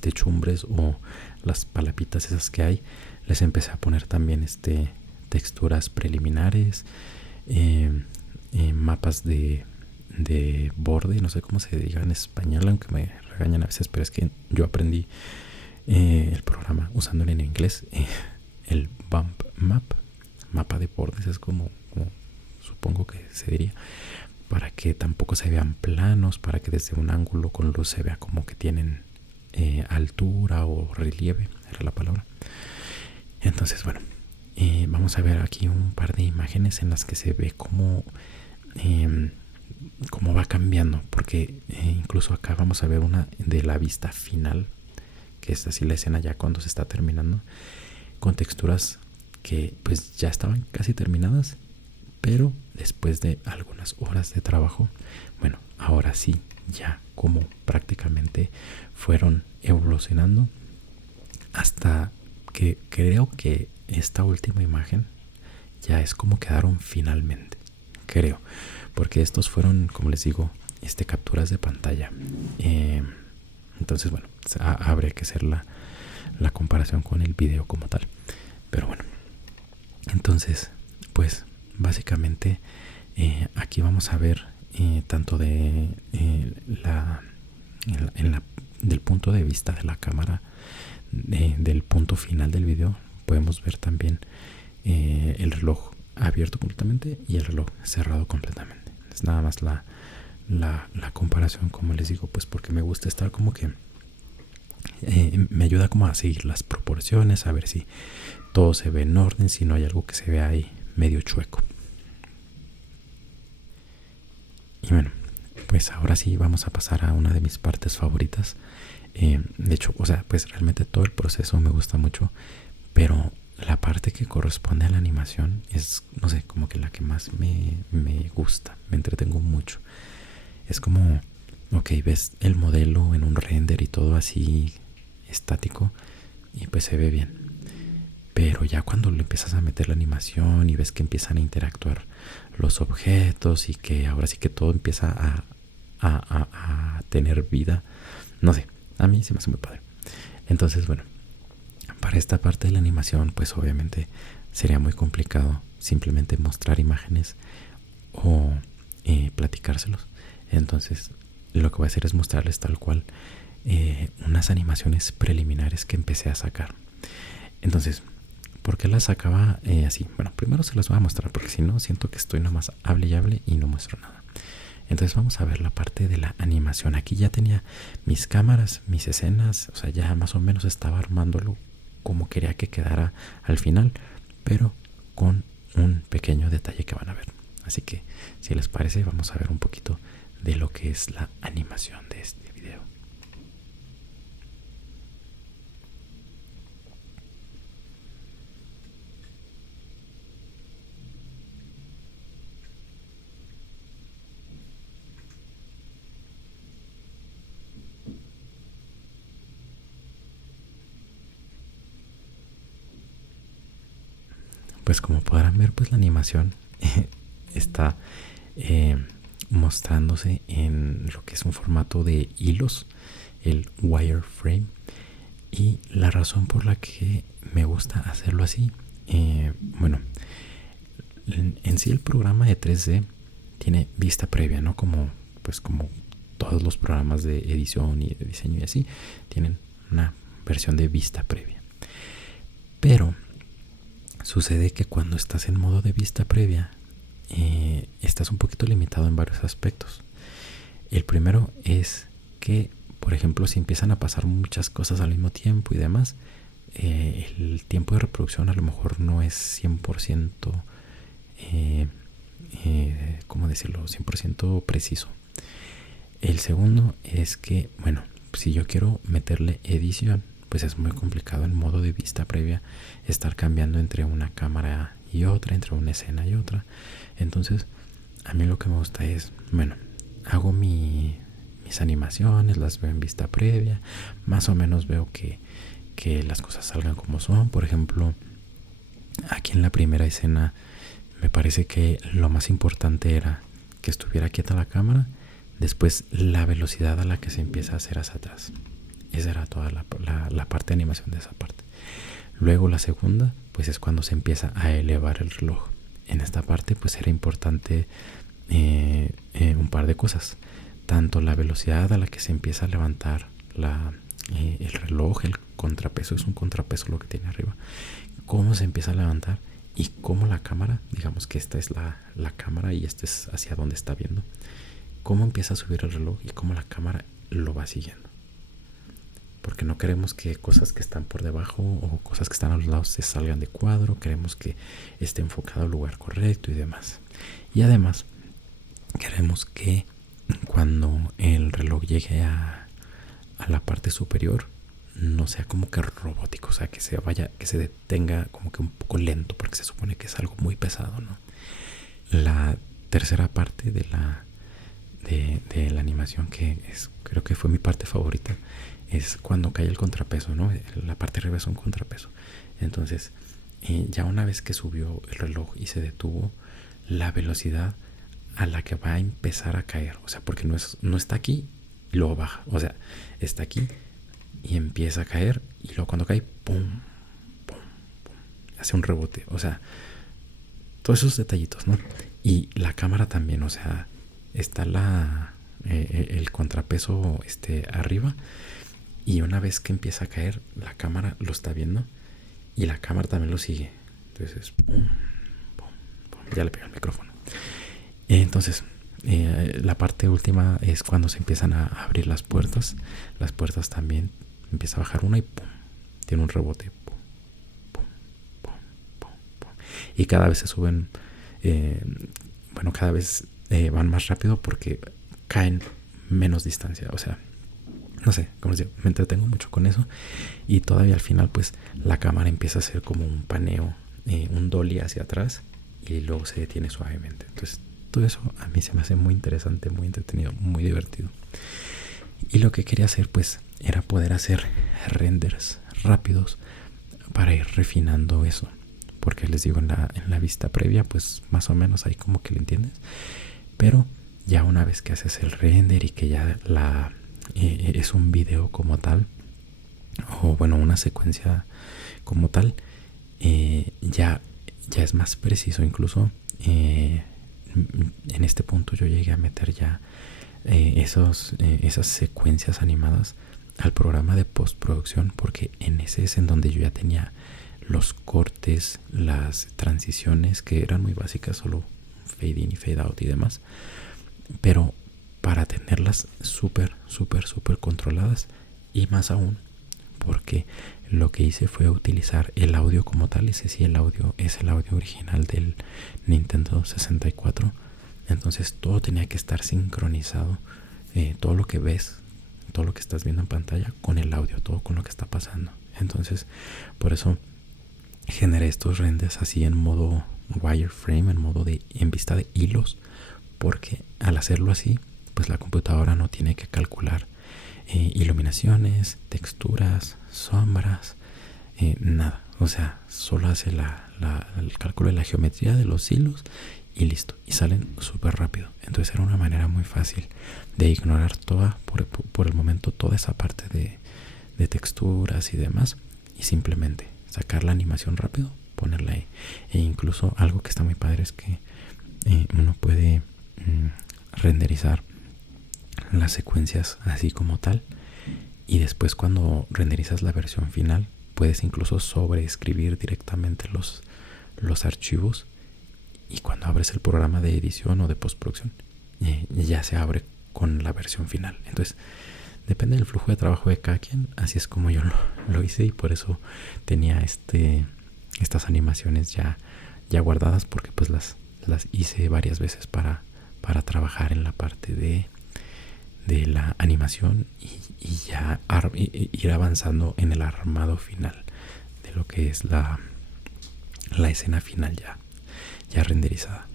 techumbres o las palapitas esas que hay, les empecé a poner también texturas preliminares, mapas de borde, no sé cómo se diga en español, aunque me regañan a veces, pero es que yo aprendí el programa usándolo en inglés. El bump mapa de bordes es como supongo que se diría, para que tampoco se vean planos, para que desde un ángulo con luz se vea como que tienen altura o relieve, era la palabra. Entonces, bueno, vamos a ver aquí un par de imágenes en las que se ve cómo va cambiando, porque incluso acá vamos a ver una de la vista final, que es así la escena ya cuando se está terminando, con texturas que pues ya estaban casi terminadas, pero después de algunas horas de trabajo, bueno, ahora sí, ya como prácticamente fueron evolucionando hasta que creo que esta última imagen ya es como quedaron finalmente, creo, porque estos fueron, como les digo, capturas de pantalla. Entonces, bueno, habría que hacer la comparación con el video como tal. Pero bueno, entonces, pues básicamente aquí vamos a ver tanto del punto de vista de la cámara, del punto final del video, podemos ver también el reloj abierto completamente y el reloj cerrado completamente. Es nada más la comparación, como les digo, pues porque me gusta estar como que me ayuda como a seguir las proporciones, a ver si todo se ve en orden, si no hay algo que se vea ahí medio chueco. Y bueno, pues ahora sí vamos a pasar a una de mis partes favoritas. De hecho, o sea, pues realmente todo el proceso me gusta mucho, pero la parte que corresponde a la animación es, no sé, como que la que más me gusta, me entretengo mucho. Es como, ok, ves el modelo en un render y todo así estático y pues se ve bien. Pero ya cuando le empiezas a meter la animación y ves que empiezan a interactuar los objetos y que ahora sí que todo empieza a tener vida, no sé, a mí se me hace muy padre. Entonces, bueno, para esta parte de la animación, pues obviamente sería muy complicado simplemente mostrar imágenes o platicárselos. Entonces, lo que voy a hacer es mostrarles tal cual unas animaciones preliminares que empecé a sacar. Entonces, ¿por qué las sacaba así? Bueno, primero se las voy a mostrar porque si no, siento que estoy nomás hable y hable y no muestro nada. Entonces vamos a ver la parte de la animación. Aquí ya tenía mis cámaras, mis escenas, o sea, ya más o menos estaba armándolo como quería que quedara al final, pero con un pequeño detalle que van a ver. Así que, si les parece, vamos a ver un poquito de lo que es la animación de este video. Pues como podrán ver, pues la animación está mostrándose en lo que es un formato de hilos, el wireframe. Y la razón por la que me gusta hacerlo así, bueno, en sí el programa de 3D tiene vista previa, ¿no? Pues como todos los programas de edición y de diseño y así, tienen una versión de vista previa. Pero sucede que cuando estás en modo de vista previa, estás un poquito limitado en varios aspectos. El primero es que, por ejemplo, si empiezan a pasar muchas cosas al mismo tiempo y demás, el tiempo de reproducción a lo mejor no es 100%, ¿cómo decirlo? 100% preciso. El segundo es que, bueno, si yo quiero meterle edición, pues es muy complicado en modo de vista previa estar cambiando entre una cámara y otra, entre una escena y otra. Entonces, a mí lo que me gusta es, bueno, hago mis animaciones, las veo en vista previa, más o menos veo que las cosas salgan como son. Por ejemplo, aquí en la primera escena me parece que lo más importante era que estuviera quieta la cámara, después la velocidad a la que se empieza a hacer hacia atrás. Esa era toda la parte de animación de esa parte. Luego la segunda, pues es cuando se empieza a elevar el reloj. En esta parte pues era importante un par de cosas. Tanto la velocidad a la que se empieza a levantar el reloj, el contrapeso, es un contrapeso lo que tiene arriba, cómo se empieza a levantar y cómo la cámara, digamos que esta es la cámara y este es hacia donde está viendo, cómo empieza a subir el reloj y cómo la cámara lo va siguiendo. Porque no queremos que cosas que están por debajo o cosas que están a los lados se salgan de cuadro, queremos que esté enfocado al lugar correcto y demás. Y además, queremos que cuando el reloj llegue a la parte superior, no sea como que robótico, o sea, que se detenga como que un poco lento, porque se supone que es algo muy pesado, ¿no? La tercera parte de la animación, que creo que fue mi parte favorita, es cuando cae el contrapeso, ¿no? La parte de arriba es un contrapeso. Entonces, ya una vez que subió el reloj y se detuvo, la velocidad a la que va a empezar a caer, o sea, porque no está aquí y luego baja, o sea, está aquí y empieza a caer y luego cuando cae, pum, pum, pum, hace un rebote, o sea, todos esos detallitos, ¿no? Y la cámara también, o sea, está el contrapeso arriba y una vez que empieza a caer, la cámara lo está viendo y la cámara también lo sigue. Entonces, pum, pum, pum, ya le pega el micrófono. Entonces, la parte última es cuando se empiezan a abrir las puertas. Las puertas también empieza a bajar una y pum, tiene un rebote. Pum, pum, pum, pum, pum. Y cada vez se suben, cada vez van más rápido porque caen menos distancia. O sea, no sé, como les digo, me entretengo mucho con eso. Y todavía al final pues la cámara empieza a hacer como un paneo, un dolly hacia atrás, y luego se detiene suavemente. Entonces todo eso a mí se me hace muy interesante, muy entretenido, muy divertido. Y lo que quería hacer pues era poder hacer renders rápidos para ir refinando eso. Porque les digo, en la vista previa pues más o menos ahí como que lo entiendes. Pero ya una vez que haces el render y que ya es un video como tal, o bueno, una secuencia como tal, ya es más preciso. Incluso en este punto yo llegué a meter ya esas secuencias animadas al programa de postproducción, porque en ese es en donde yo ya tenía los cortes, las transiciones que eran muy básicas, solo fade in y fade out y demás, pero para tenerlas súper controladas. Y más aún porque lo que hice fue utilizar el audio como tal. Ese sí, el audio es el audio original del Nintendo 64. Entonces todo tenía que estar sincronizado, todo lo que ves, todo lo que estás viendo en pantalla, con el audio, todo con lo que está pasando. Entonces por eso generé estos renders así en modo wireframe, en vista de hilos, porque al hacerlo así pues la computadora no tiene que calcular iluminaciones, texturas, sombras, nada. O sea, solo hace el cálculo de la geometría de los hilos y listo. Y salen súper rápido. Entonces era una manera muy fácil de ignorar por el momento toda esa parte de texturas y demás, y simplemente sacar la animación rápido, ponerla ahí. E incluso algo que está muy padre es que uno puede renderizar las secuencias así como tal, y después cuando renderizas la versión final puedes incluso sobreescribir directamente los archivos, y cuando abres el programa de edición o de postproducción ya se abre con la versión final. Entonces depende del flujo de trabajo de cada quien. Así es como yo lo hice, y por eso tenía estas animaciones ya guardadas, porque pues las hice varias veces para trabajar en la parte de la animación y ya ir avanzando en el armado final de lo que es la escena final ya renderizada.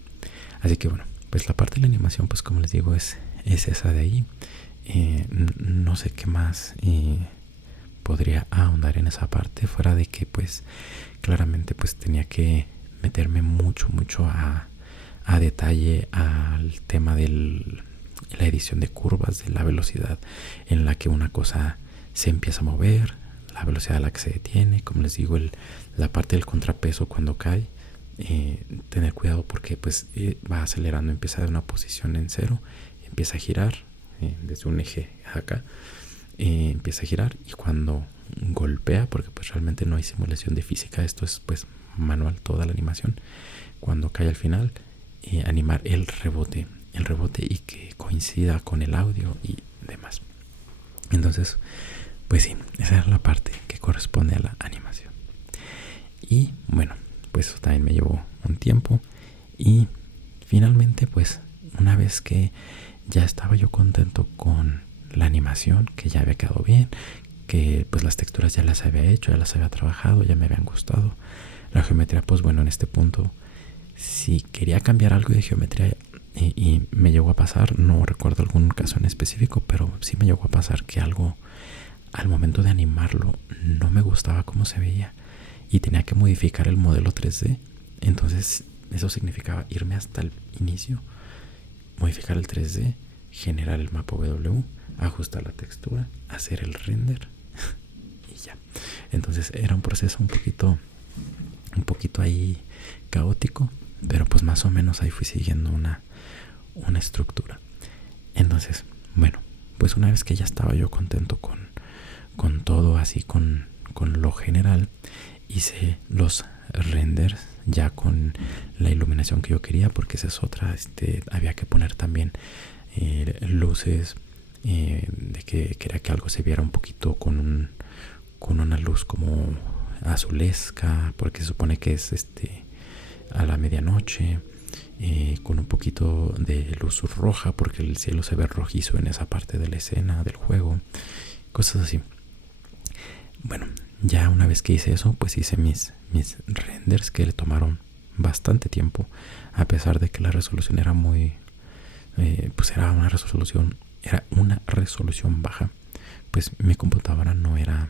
Así que bueno, pues la parte de la animación, pues como les digo, es esa de ahí. No sé qué más podría ahondar en esa parte, fuera de que pues claramente pues tenía que meterme mucho a detalle al tema de la edición de curvas, de la velocidad en la que una cosa se empieza a mover, la velocidad a la que se detiene. Como les digo, la parte del contrapeso cuando cae, tener cuidado porque pues va acelerando, empieza de una posición en cero, empieza a girar desde un eje acá, empieza a girar, y cuando golpea, porque pues realmente no hay simulación de física, esto es pues manual toda la animación, cuando cae al final, animar el rebote y que coincida con el audio y demás. Entonces pues sí, esa es la parte que corresponde a la animación. Y bueno, pues eso también me llevó un tiempo, y finalmente pues una vez que ya estaba yo contento con la animación, que ya había quedado bien, que pues las texturas ya las había hecho, ya las había trabajado, ya me habían gustado, la geometría pues bueno, en este punto si quería cambiar algo de geometría, y me llegó a pasar, no recuerdo algún caso en específico, pero sí me llegó a pasar que algo al momento de animarlo no me gustaba cómo se veía y tenía que modificar el modelo 3D. Entonces eso significaba irme hasta el inicio, modificar el 3D, generar el mapa W, ajustar la textura, hacer el render y ya. Entonces era un proceso un poquito ahí caótico, pero pues más o menos ahí fui siguiendo una estructura. Entonces, bueno, pues una vez que ya estaba yo contento con todo, así con lo general, hice los renders ya con la iluminación que yo quería, porque esa es otra, había que poner también luces, de que quería que algo se viera un poquito con una luz como azulesca, porque se supone que es a la medianoche, con un poquito de luz roja, porque el cielo se ve rojizo en esa parte de la escena del juego, cosas así. Bueno, ya una vez que hice eso, pues hice mis renders que le tomaron bastante tiempo, a pesar de que la resolución era muy, pues era una resolución baja. Pues mi computadora no era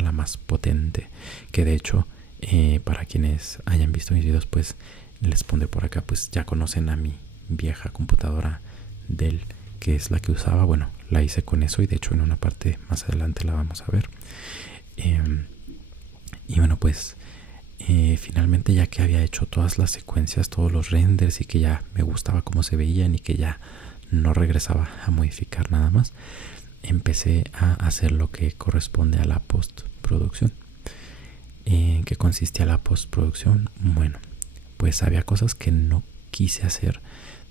la más potente, que de hecho, para quienes hayan visto mis videos, pues les pondré por acá, pues ya conocen a mi vieja computadora Dell, que es la que usaba. Bueno, la hice con eso, y de hecho en una parte más adelante la vamos a ver. Y bueno, pues finalmente, ya que había hecho todas las secuencias, todos los renders, y que ya me gustaba cómo se veían y que ya no regresaba a modificar nada más, empecé a hacer lo que corresponde a la postproducción. ¿En qué consistía la postproducción? Bueno, pues había cosas que no quise hacer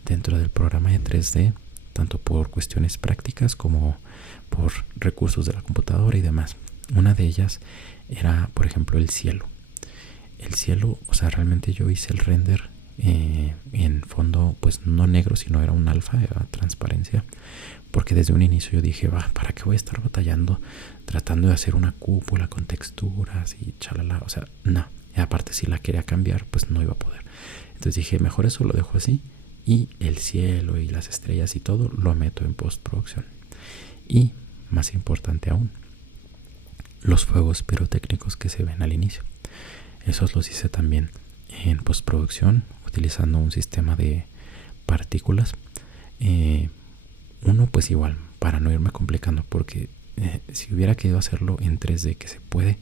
dentro del programa de 3D, tanto por cuestiones prácticas como por recursos de la computadora y demás. Una de ellas era, por ejemplo, el cielo. El cielo, o sea, realmente yo hice el render en fondo, pues no negro, sino era un alfa, era transparencia, porque desde un inicio yo dije, ¿para qué voy a estar batallando tratando de hacer una cúpula con texturas y chalala? O sea, no. Y aparte, si la quería cambiar, pues no iba a poder. Entonces dije, mejor eso lo dejo así, y el cielo y las estrellas y todo lo meto en postproducción. Y más importante aún, los fuegos pirotécnicos que se ven al inicio, esos los hice también en postproducción, utilizando un sistema de partículas. Uno, pues igual, para no irme complicando, porque si hubiera querido hacerlo en 3D, que se puede,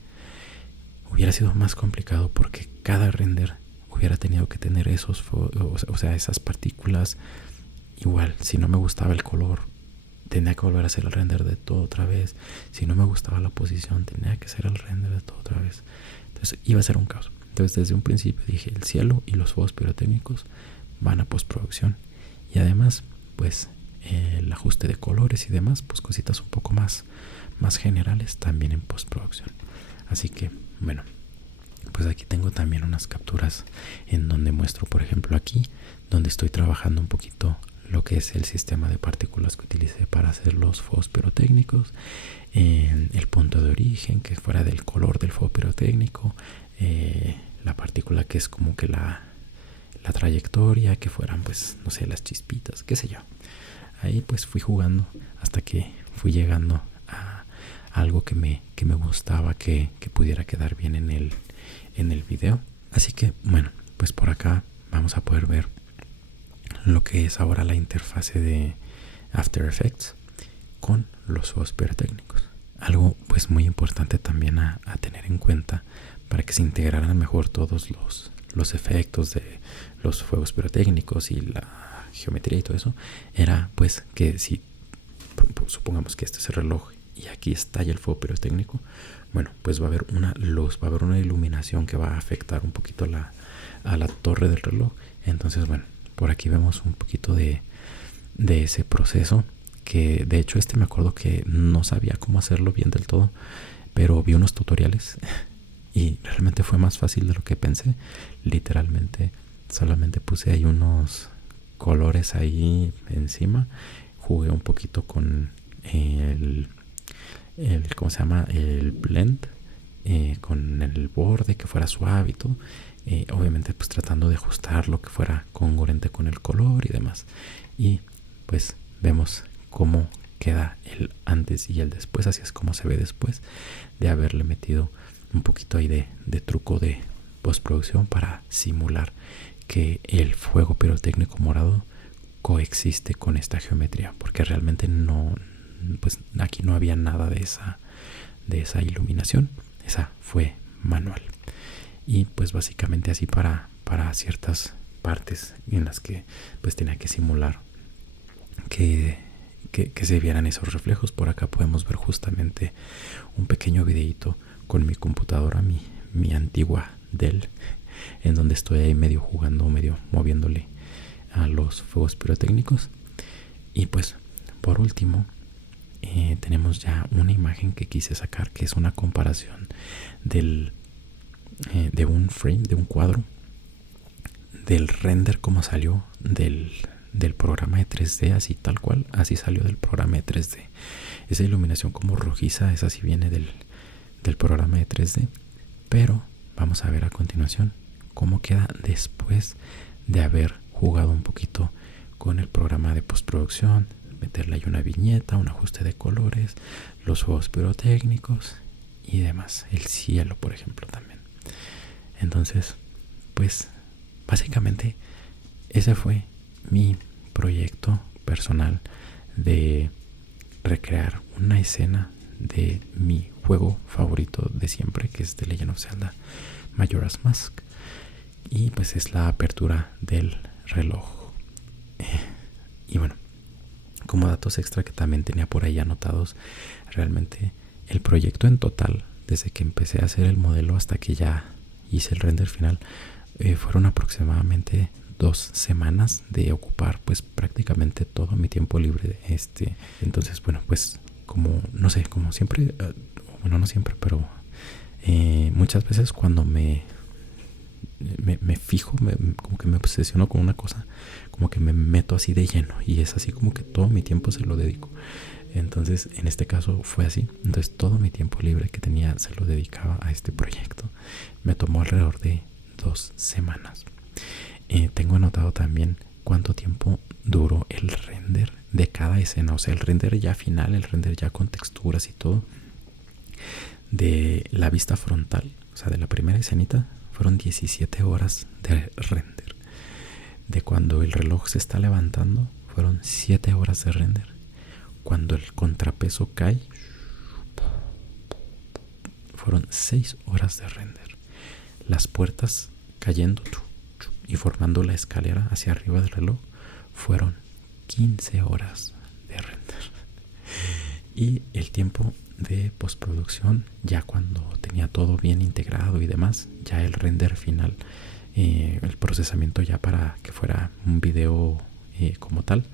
hubiera sido más complicado, porque cada render hubiera tenido que tener esos esas partículas. Igual, si no me gustaba el color, tenía que volver a hacer el render de todo otra vez. Si no me gustaba la posición, tenía que hacer el render de todo otra vez. Entonces iba a ser un caos. Entonces desde un principio dije, el cielo y los fuegos pirotécnicos van a postproducción. Y además, pues el ajuste de colores y demás, pues cositas un poco más generales también en postproducción. Así que, bueno, pues aquí tengo también unas capturas en donde muestro, por ejemplo, aquí, donde estoy trabajando un poquito lo que es el sistema de partículas que utilicé para hacer los fuegos pirotécnicos, el punto de origen, que fuera del color del fuego pirotécnico, la partícula que es como que la trayectoria, que fueran, pues, no sé, las chispitas, qué sé yo. Ahí pues fui jugando hasta que fui llegando a algo que me gustaba, que pudiera quedar bien en el video. Así que, bueno, pues por acá vamos a poder ver lo que es ahora la interfase de After Effects con los fuegos pirotécnicos. Algo pues muy importante también a tener en cuenta para que se integraran mejor todos los efectos de los fuegos pirotécnicos y la geometría y todo eso, era pues que si supongamos que este es el reloj y aquí estalla el fuego pirotécnico, bueno, pues va a haber una luz, va a haber una iluminación que va a afectar un poquito a la torre del reloj. Entonces, bueno, por aquí vemos un poquito de ese proceso, que de hecho me acuerdo que no sabía cómo hacerlo bien del todo, pero vi unos tutoriales y realmente fue más fácil de lo que pensé. Literalmente solamente puse ahí unos colores ahí encima, jugué un poquito con el ¿cómo se llama? El blend, con el borde que fuera suave y todo, obviamente pues tratando de ajustar lo que fuera congruente con el color y demás. Y pues vemos cómo queda el antes y el después. Así es como se ve después de haberle metido un poquito ahí de truco de postproducción para simular que el fuego pirotécnico morado coexiste con esta geometría, porque realmente no, pues aquí no había nada de esa iluminación. Esa fue manual. Y pues básicamente así para ciertas partes en las que pues tenía que simular que se vieran esos reflejos. Por acá podemos ver justamente un pequeño videito con mi computadora, mi antigua Dell, en donde estoy ahí medio jugando, medio moviéndole a los fuegos pirotécnicos. Y pues por último tenemos ya una imagen que quise sacar, que es una comparación de un frame, de un cuadro, del render como salió del del programa de 3D, así tal cual, así salió del programa de 3D. Esa iluminación como rojiza, esa sí viene del programa de 3D. Pero vamos a ver a continuación cómo queda después de haber jugado un poquito con el programa de postproducción, meterle ahí una viñeta, un ajuste de colores, los juegos pirotécnicos y demás. El cielo, por ejemplo, también. Entonces, pues, básicamente ese fue mi proyecto personal de recrear una escena de mi juego favorito de siempre, que es The Legend of Zelda Majora's Mask. Y pues es la apertura del reloj. Y bueno, como datos extra que también tenía por ahí anotados, realmente el proyecto en total, desde que empecé a hacer el modelo hasta que ya hice el render final, fueron aproximadamente 2 semanas de ocupar pues prácticamente todo mi tiempo libre. Entonces, bueno, pues como, no sé, como siempre, bueno, no siempre, pero muchas veces cuando me fijo, como que me obsesiono con una cosa, como que me meto así de lleno y es así como que todo mi tiempo se lo dedico. Entonces en este caso fue así. Entonces todo mi tiempo libre que tenía se lo dedicaba a este proyecto. Me tomó alrededor de 2 semanas. Tengo anotado también cuánto tiempo duró el render de cada escena, o sea, el render ya final, el render ya con texturas y todo, de la vista frontal, o sea, de la primera escenita. Fueron 17 horas de render. De cuando el reloj se está levantando, fueron 7 horas de render. Cuando el contrapeso cae, fueron 6 horas de render. Las puertas cayendo y formando la escalera hacia arriba del reloj, fueron 15 horas de render. Y el tiempo de postproducción, ya cuando tenía todo bien integrado y demás, ya el render final, el procesamiento ya para que fuera un video como tal,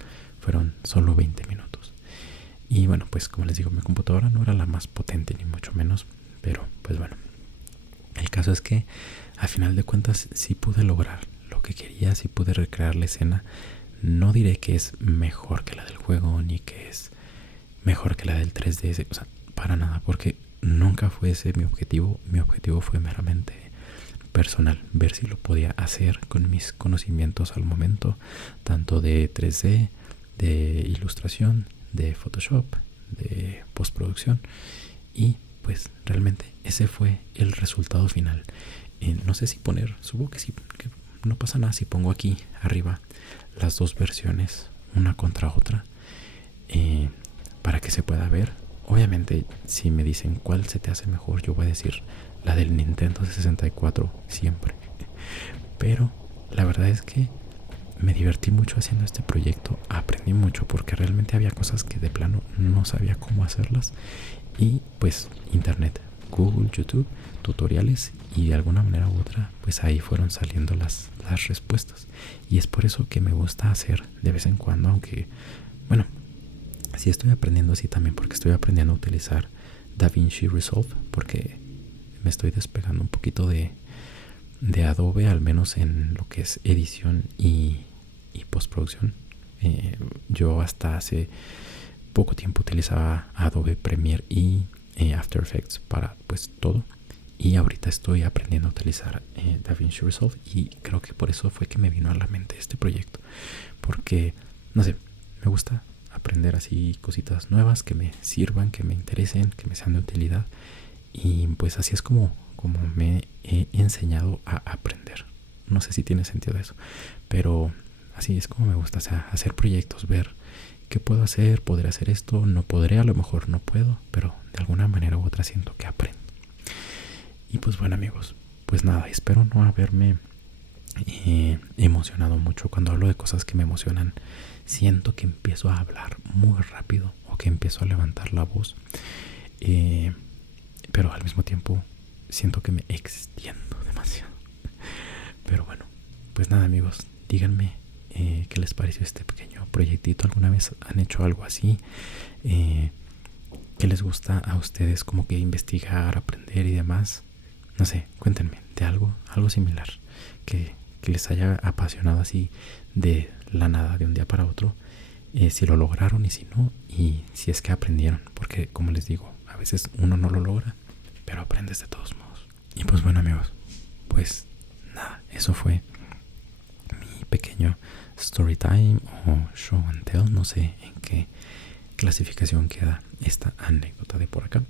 fueron solo 20 minutos. Y bueno, pues como les digo, mi computadora no era la más potente ni mucho menos, pero pues bueno, el caso es que a final de cuentas sí pude lograr lo que quería, sí pude recrear la escena. No diré que es mejor que la del juego ni que es mejor que la del 3DS, o sea, para nada, porque nunca fue ese mi objetivo. Mi objetivo fue meramente personal, ver si lo podía hacer con mis conocimientos al momento, tanto de 3D, de ilustración, de Photoshop, de postproducción. Y pues realmente ese fue el resultado final. No sé si poner, supongo que sí, que no pasa nada si pongo aquí arriba las dos versiones, una contra otra, para que se pueda ver. Obviamente, si me dicen cuál se te hace mejor, yo voy a decir la del Nintendo 64 siempre. Pero la verdad es que me divertí mucho haciendo este proyecto, aprendí mucho porque realmente había cosas que de plano no sabía cómo hacerlas. Y pues internet, Google, YouTube, tutoriales, y de alguna manera u otra pues ahí fueron saliendo las respuestas. Y es por eso que me gusta hacer de vez en cuando, aunque bueno, sí estoy aprendiendo así también, porque estoy aprendiendo a utilizar DaVinci Resolve, porque me estoy despegando un poquito de Adobe, al menos en lo que es edición y postproducción. Yo hasta hace poco tiempo utilizaba Adobe Premiere y After Effects para pues todo, y ahorita estoy aprendiendo a utilizar DaVinci Resolve, y creo que por eso fue que me vino a la mente este proyecto, porque no sé, me gusta aprender así cositas nuevas que me sirvan, que me interesen, que me sean de utilidad, y pues así es como me he enseñado a aprender. No sé si tiene sentido eso, pero así es como me gusta, o sea, hacer proyectos, ver qué puedo hacer, podré hacer esto, no podré, a lo mejor no puedo, pero de alguna manera u otra siento que aprendo. Y pues bueno, amigos, pues nada, espero no haberme emocionado mucho. Cuando hablo de cosas que me emocionan, siento que empiezo a hablar muy rápido o que empiezo a levantar la voz, pero al mismo tiempo siento que me extiendo demasiado. Pero bueno, pues nada, amigos, díganme qué les pareció este pequeño proyectito. ¿Alguna vez han hecho algo así? ¿Qué les gusta a ustedes como que investigar, aprender y demás? No sé, cuéntenme de algo similar que les haya apasionado así de la nada de un día para otro, si lo lograron y si no, y si es que aprendieron, porque como les digo, a veces uno no lo logra, pero aprendes de todos modos. Y pues bueno, amigos, pues nada, eso fue mi pequeño story time o show and tell, no sé en qué clasificación queda esta anécdota de por acá,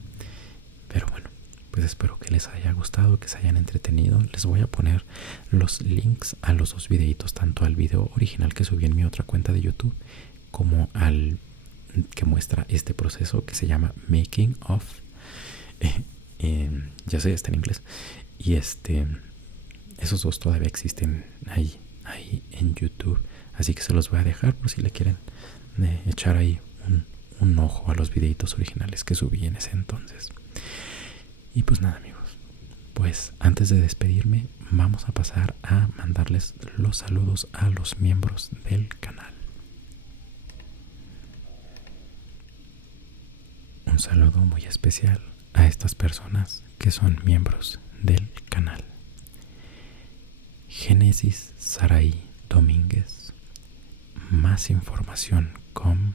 pero bueno, pues espero que les haya gustado, que se hayan entretenido. Les voy a poner los links a los dos videitos, tanto al video original que subí en mi otra cuenta de YouTube como al que muestra este proceso que se llama Making of. Ya sé, está en inglés. Y esos dos todavía existen ahí en YouTube. Así que se los voy a dejar por si le quieren echar ahí un ojo a los videitos originales que subí en ese entonces. Y pues nada, amigos, pues antes de despedirme vamos a pasar a mandarles los saludos a los miembros del canal. Un saludo muy especial a estas personas que son miembros del canal: Génesis Saraí Domínguez, Más Información com,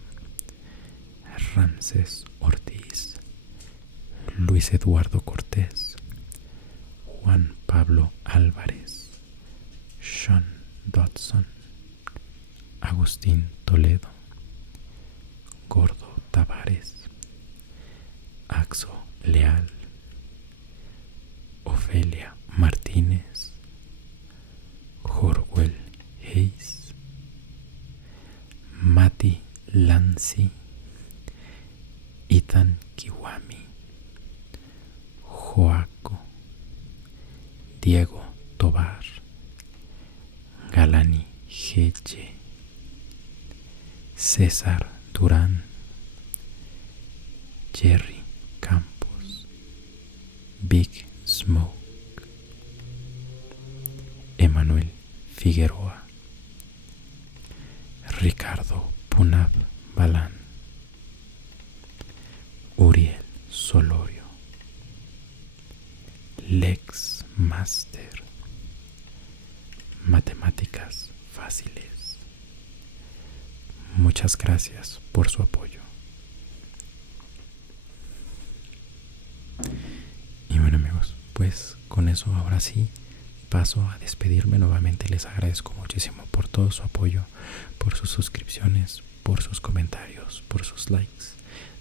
Ramsés Ortiz, Luis Eduardo Cortés, Juan Pablo Álvarez, Sean Dodson, Agustín Toledo, Gordo Tavares, Axo Leal, Ofelia Martínez, Jorwell Hayes, Mati Lanzi, Ethan Kiwami, Joaco, Diego Tobar, Galani Geye, César Durán, Jerry Campos, Big Smoke, Emanuel Figueroa, Ricardo Punab Balán, Uriel Solorio, Lex Master, Matemáticas Fáciles. Muchas gracias por su apoyo. Y bueno, amigos, pues con eso ahora sí paso a despedirme. Nuevamente les agradezco muchísimo por todo su apoyo, por sus suscripciones, por sus comentarios, por sus likes.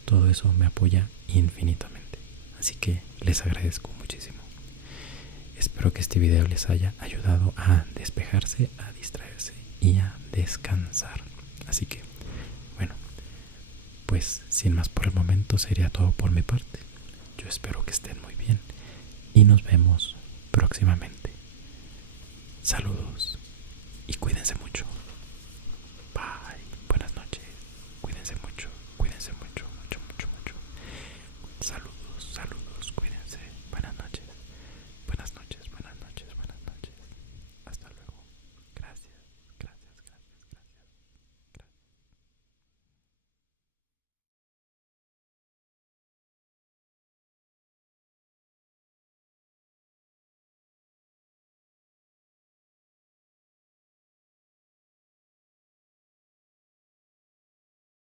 Todo eso me apoya infinitamente, así que les agradezco muchísimo. Espero que este video les haya ayudado a despejarse, a distraerse y a descansar. Así que, bueno, pues sin más por el momento sería todo por mi parte. Yo espero que estén muy bien y nos vemos próximamente. Saludos y cuídense mucho.